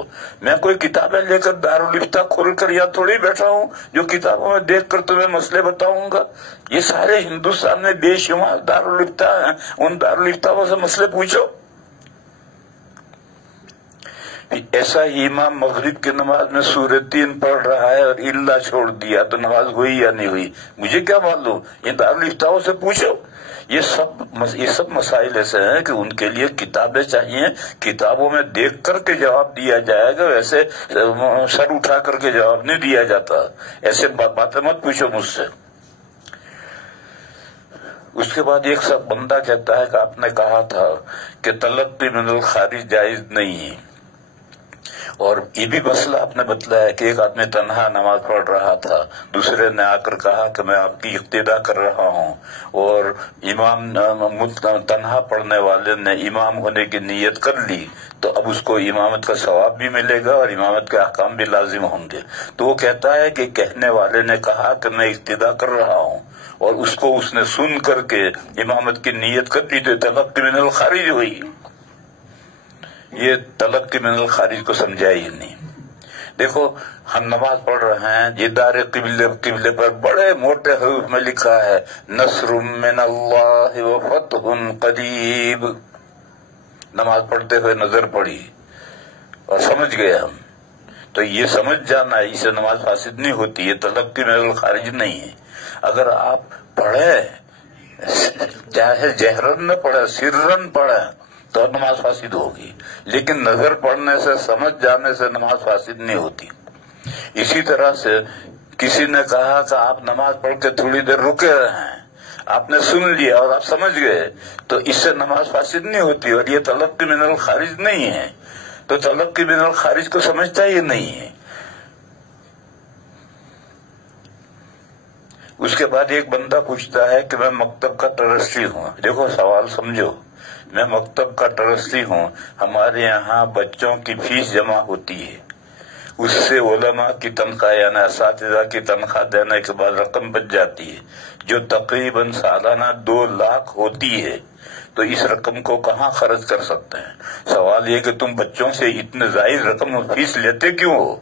میں کوئی کتابیں لے کر دارالفتاء کھول کر یا تھوڑی بیٹھا ہوں جو کتابوں میں دیکھ کر تمہیں مسئلے بتاؤں گا۔ یہ سارے ہندوستان میں بے شمار دارالفتاء ہیں، ان دارالفتاءوں سے مسئلے پوچھو۔ ایسا ہی امام مغرب کی نماز میں سورہ 3 پڑھ رہا ہے اور اللہ چھوڑ دیا تو نماز ہوئی یا نہیں ہوئی؟ مجھے کیا معلوم، یہ دارالفتاءوں سے پوچھو۔ یہ سب مسائل ایسے ہیں کہ ان کے لیے کتابیں چاہیے، کتابوں میں دیکھ کر کے جواب دیا جائے گا، ویسے سر اٹھا کر کے جواب نہیں دیا جاتا۔ ایسے باتیں مت پوچھو مجھ سے۔ اس کے بعد ایک سب بندہ کہتا ہے کہ آپ نے کہا تھا کہ تلقی من الخارج جائز نہیں ہے، اور یہ بھی مسئلہ آپ نے بتلایا کہ ایک آدمی تنہا نماز پڑھ رہا تھا، دوسرے نے آ کر کہا کہ میں آپ کی اقتدا کر رہا ہوں، اور امام تنہا پڑھنے والے نے امام ہونے کی نیت کر لی، تو اب اس کو امامت کا ثواب بھی ملے گا اور امامت کے احکام بھی لازم ہوں گے۔ تو وہ کہتا ہے کہ کہنے والے نے کہا کہ میں اقتدا کر رہا ہوں، اور اس نے سن کر کے امامت کی نیت کر لی، تو تلقی من الخارج ہوئی۔ یہ تلقی من الخارج کو سمجھا ہی نہیں۔ دیکھو ہم نماز پڑھ رہے ہیں، یہ دار قبلے پر بڑے موٹے حروف میں لکھا ہے نصر من اللہ و فتح قریب۔ نماز پڑھتے ہوئے نظر پڑی اور سمجھ گئے ہم، تو یہ سمجھ جانا ہے، اسے نماز فاسد نہیں ہوتی، یہ تلقی من الخارج نہیں ہے۔ اگر آپ پڑھے، چاہے جہرن نہ پڑھے سرن پڑھے، تو نماز فاسد ہوگی، لیکن نظر پڑھنے سے سمجھ جانے سے نماز فاسد نہیں ہوتی۔ اسی طرح سے کسی نے کہا کہ آپ نماز پڑھ کے تھوڑی دیر رکے ہیں، آپ نے سن لیا اور آپ سمجھ گئے، تو اس سے نماز فاسد نہیں ہوتی، اور یہ تلقی من الخارج نہیں ہے۔ تو تلقی من الخارج کو سمجھتا ہی نہیں ہے۔ اس کے بعد ایک بندہ پوچھتا ہے کہ میں مکتب کا ٹرسٹی ہوں۔ دیکھو سوال سمجھو، میں مکتب کا ٹرسٹی ہوں، ہمارے یہاں بچوں کی فیس جمع ہوتی ہے، اس سے علماء کی تنخواہ یعنی اساتذہ کی تنخواہ دینے کے بعد رقم بچ جاتی ہے جو تقریباً سالانہ 2 لاکھ ہوتی ہے، تو اس رقم کو کہاں خرچ کر سکتے ہیں؟ سوال یہ کہ تم بچوں سے اتنے زائد رقم فیس لیتے کیوں ہو؟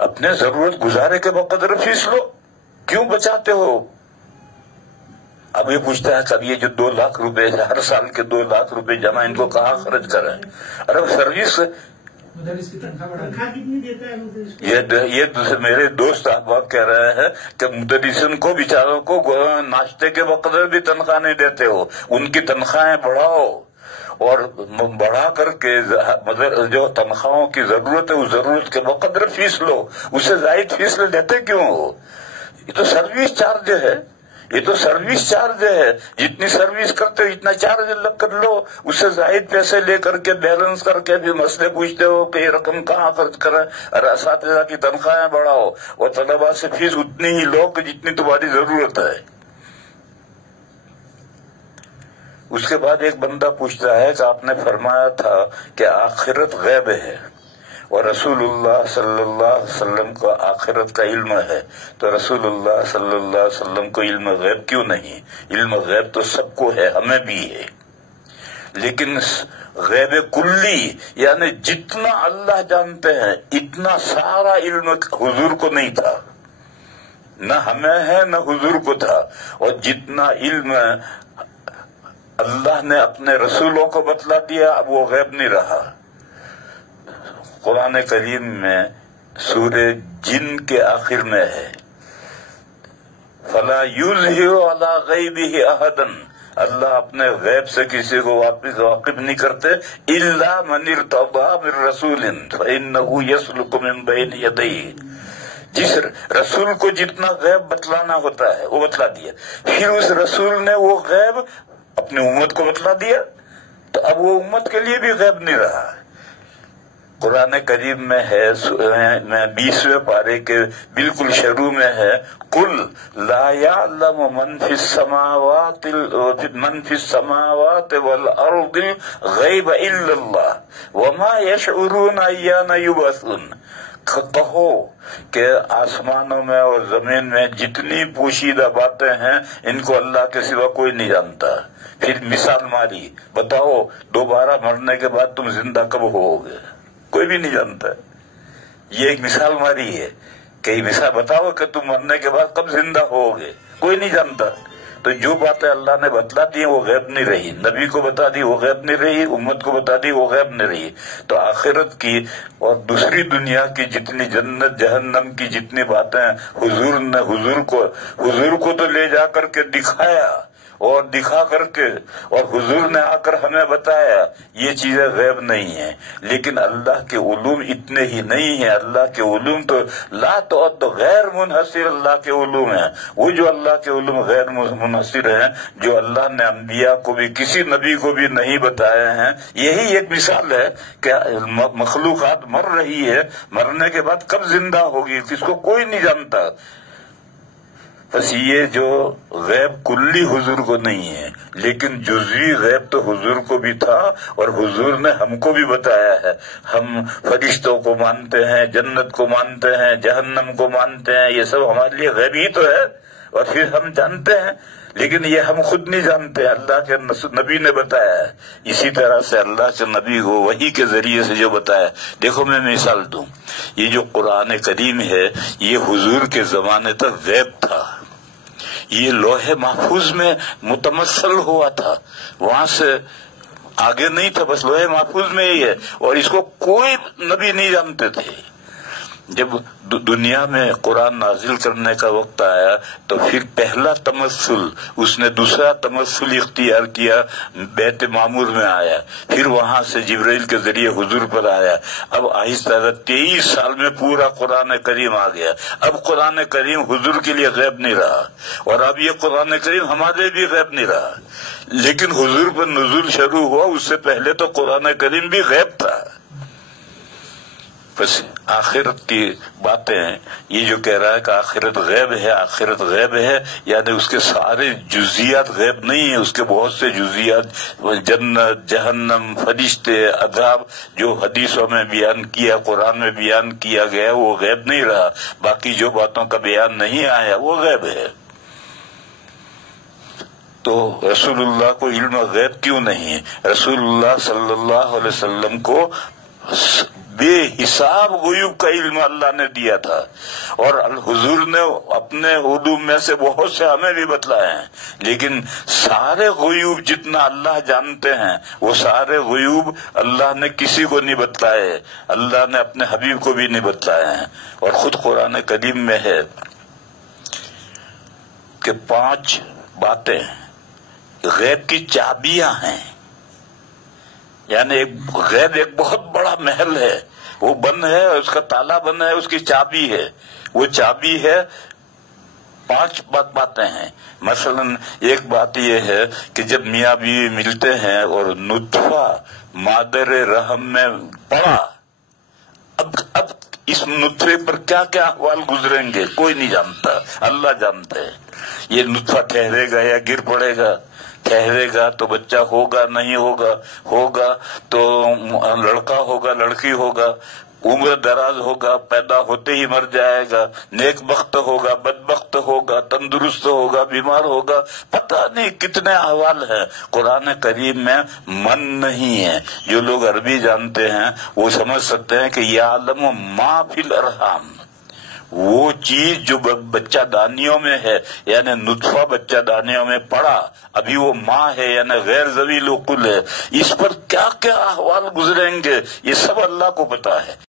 اپنے ضرورت گزارے کے بقدر فیس لو، کیوں بچاتے ہو؟ اب یہ پوچھتا ہے کہ یہ جو 2 لاکھ روپے ہر سال کے 2 لاکھ روپے جمع، ان کو کہاں خرچ کریں؟ ارے سروس یہ میرے دوست احباب کہہ رہے ہیں کہ مدرسین کو بیچاروں کو ناشتے کے بقدر بھی تنخواہ نہیں دیتے ہو، ان کی تنخواہیں بڑھاؤ، اور بڑھا کر کے جو تنخواہوں کی ضرورت ہے اس ضرورت کے بقدر فیس لو، اس سے زائد فیس لیتے کیوں ہو؟ یہ تو سروس چارج ہے، یہ تو سروس چارج ہے، جتنی سروس کرتے ہو اتنا چارج الگ کر لو، اس سے زائد پیسے لے کر کے بیلنس کر کے بھی مسئلے پوچھتے ہو کہ یہ رقم کہاں خرچ کریں، اور اساتذہ کی تنخواہیں بڑھاؤ اور طلباء سے فیس اتنی ہی لو کہ جتنی تمہاری ضرورت ہے۔ اس کے بعد ایک بندہ پوچھتا ہے کہ آپ نے فرمایا تھا کہ آخرت غیب ہے اور رسول اللہ صلی اللہ علیہ وسلم کو آخرت کا علم ہے، تو رسول اللہ صلی اللہ علیہ وسلم کو علم غیب کیوں نہیں؟ علم غیب تو سب کو ہے، ہمیں بھی ہے، لیکن غیب کلی یعنی جتنا اللہ جانتے ہیں اتنا سارا علم حضور کو نہیں تھا، نہ ہمیں ہے نہ حضور کو تھا، اور جتنا علم اللہ نے اپنے رسولوں کو بتلا دیا اب وہ غیب نہیں رہا۔ قرآن کریم میں سورہ جن کے آخر میں ہے فَلَا يُظْهِرُ عَلَىٰ غَيْبِهِ أَحَدًا، اللہ اپنے غیب سے کسی کو واقف نہیں کرتے، إِلَّا مَنِ ارْتَضَىٰ مِن رَّسُولٍ فَإِنَّهُ يَسْلُكُ مِن بَيْنِ يَدَيْهِ، جس رسول کو جتنا غیب بتلانا ہوتا ہے وہ بتلا دیا، پھر اس رسول نے وہ غیب اپنی امت کو بتلا دیا، تو اب وہ امت کے لیے بھی غیب نہیں رہا۔ قرآن کریم میں ہے، میں 20ویں پارے کے بالکل شروع میں ہے، قُلْ لَا يَعْلَمُ مَنْ فِي السَّمَاوَاتِ وَالْأَرْضِ الْغَيْبَ إِلَّا اللَّهُ وَمَا يَشْعُرُونَ أَيَّانَ يُبْعَثُونَ، کہو کہ آسمانوں میں اور زمین میں جتنی پوشیدہ باتیں ہیں ان کو اللہ کے سوا کوئی نہیں جانتا۔ پھر مثال ماری، بتاؤ دوبارہ مرنے کے بعد تم زندہ کب ہوگے؟ کوئی بھی نہیں جانتا۔ یہ ایک مثال ماری ہے کہ مثال بتاؤ کہ تم مرنے کے بعد کب زندہ ہوگے، کوئی نہیں جانتا۔ تو جو باتیں اللہ نے بتلا دی وہ غیب نہیں رہی، نبی کو بتا دی وہ غیب نہیں رہی، امت کو بتا دی وہ غیب نہیں رہی۔ تو آخرت کی اور دوسری دنیا کی جتنی جنت جہنم کی جتنی باتیں حضور کو تو لے جا کر کے دکھایا اور دکھا کر کے اور حضور نے آ کر ہمیں بتایا، یہ چیزیں غیب نہیں ہیں، لیکن اللہ کے علوم اتنے ہی نہیں ہیں۔ اللہ کے علوم تو لا تعد غیر منحصر اللہ کے علوم ہیں، وہ جو اللہ کے علوم غیر منحصر ہیں، جو اللہ نے انبیاء کو بھی کسی نبی کو بھی نہیں بتائے ہیں۔ یہی ایک مثال ہے کہ مخلوقات مر رہی ہے، مرنے کے بعد کب زندہ ہوگی کس کو کوئی نہیں جانتا۔ بس یہ جو غیب کلی حضور کو نہیں ہے، لیکن جزوی غیب تو حضور کو بھی تھا اور حضور نے ہم کو بھی بتایا ہے۔ ہم فرشتوں کو مانتے ہیں، جنت کو مانتے ہیں، جہنم کو مانتے ہیں، یہ سب ہمارے لیے غیب ہی تو ہے، اور پھر ہم جانتے ہیں، لیکن یہ ہم خود نہیں جانتے، اللہ کے نبی نے بتایا ہے۔ اسی طرح سے اللہ کے نبی کو وحی کے ذریعے سے جو بتایا، دیکھو میں مثال دوں، یہ جو قرآن کریم ہے یہ حضور کے زمانے تک غیب تھا، یہ لوح محفوظ میں متمثل ہوا تھا، وہاں سے آگے نہیں تھا، بس لوح محفوظ میں ہی ہے، اور اس کو کوئی نبی نہیں جانتے تھے۔ جب دنیا میں قرآن نازل کرنے کا وقت آیا تو پھر پہلا تمثل اس نے دوسرا تمثل اختیار کیا، بیت معمور میں آیا، پھر وہاں سے جبرائیل کے ذریعے حضور پر آیا، اب آہستہ 23 سال میں پورا قرآن کریم آ گیا۔ اب قرآن کریم حضور کے لیے غیب نہیں رہا، اور اب یہ قرآن کریم ہمارے بھی غیب نہیں رہا، لیکن حضور پر نزول شروع ہوا، اس سے پہلے تو قرآن کریم بھی غیب تھا۔ بس آخرت کی باتیں، یہ جو کہہ رہا ہے کہ آخرت غیب ہے، آخرت غیب ہے، یعنی اس کے سارے جزیات غیب نہیں ہیں، اس کے بہت سے جزیات، جنت جہنم فرشتے عذاب جو حدیثوں میں بیان کیا، قرآن میں بیان کیا گیا، وہ غیب نہیں رہا، باقی جو باتوں کا بیان نہیں آیا وہ غیب ہے۔ تو رسول اللہ کو علم غیب کیوں نہیں ہے؟ رسول اللہ صلی اللہ علیہ وسلم کو بے حساب غیوب کا علم اللہ نے دیا تھا، اور حضور نے اپنے علوم میں سے بہت سے ہمیں بھی بتلائے ہیں، لیکن سارے غیوب جتنا اللہ جانتے ہیں وہ سارے غیوب اللہ نے کسی کو نہیں بتلائے، اللہ نے اپنے حبیب کو بھی نہیں بتلائے ہیں۔ اور خود قرآن کریم میں ہے کہ 5 باتیں غیب کی چابیاں ہیں، یعنی غیب ایک بہت بڑا محل ہے، وہ بند ہے، اس کا تالا بند ہے، اس کی چابی ہے، وہ چابی ہے 5 باتیں ہیں۔ مثلاً ایک بات یہ ہے کہ جب میاں بیوی ملتے ہیں اور نطفہ مادر رحم میں پڑا، اب اس نطفے پر کیا کیا احوال گزریں گے کوئی نہیں جانتا، اللہ جانتے ہیں۔ یہ نطفہ ٹھہرے گا یا گر پڑے گا، ٹھہرے گا تو بچہ ہوگا نہیں ہوگا، ہوگا تو لڑکا ہوگا لڑکی ہوگا، عمر دراز ہوگا، پیدا ہوتے ہی مر جائے گا، نیک بخت ہوگا بدبخت ہوگا، تندرست ہوگا بیمار ہوگا، پتہ نہیں کتنے احوال ہیں۔ قرآن کریم میں من نہیں ہے۔ جو لوگ عربی جانتے ہیں وہ سمجھ سکتے ہیں کہ یعلم ما فی الارحام، وہ چیز جو بچہ دانیوں میں ہے، یعنی نطفہ بچہ دانیوں میں پڑا، ابھی وہ ماں ہے یعنی غیر ذوی العقل ہے، اس پر کیا کیا احوال گزریں گے یہ سب اللہ کو پتا ہے۔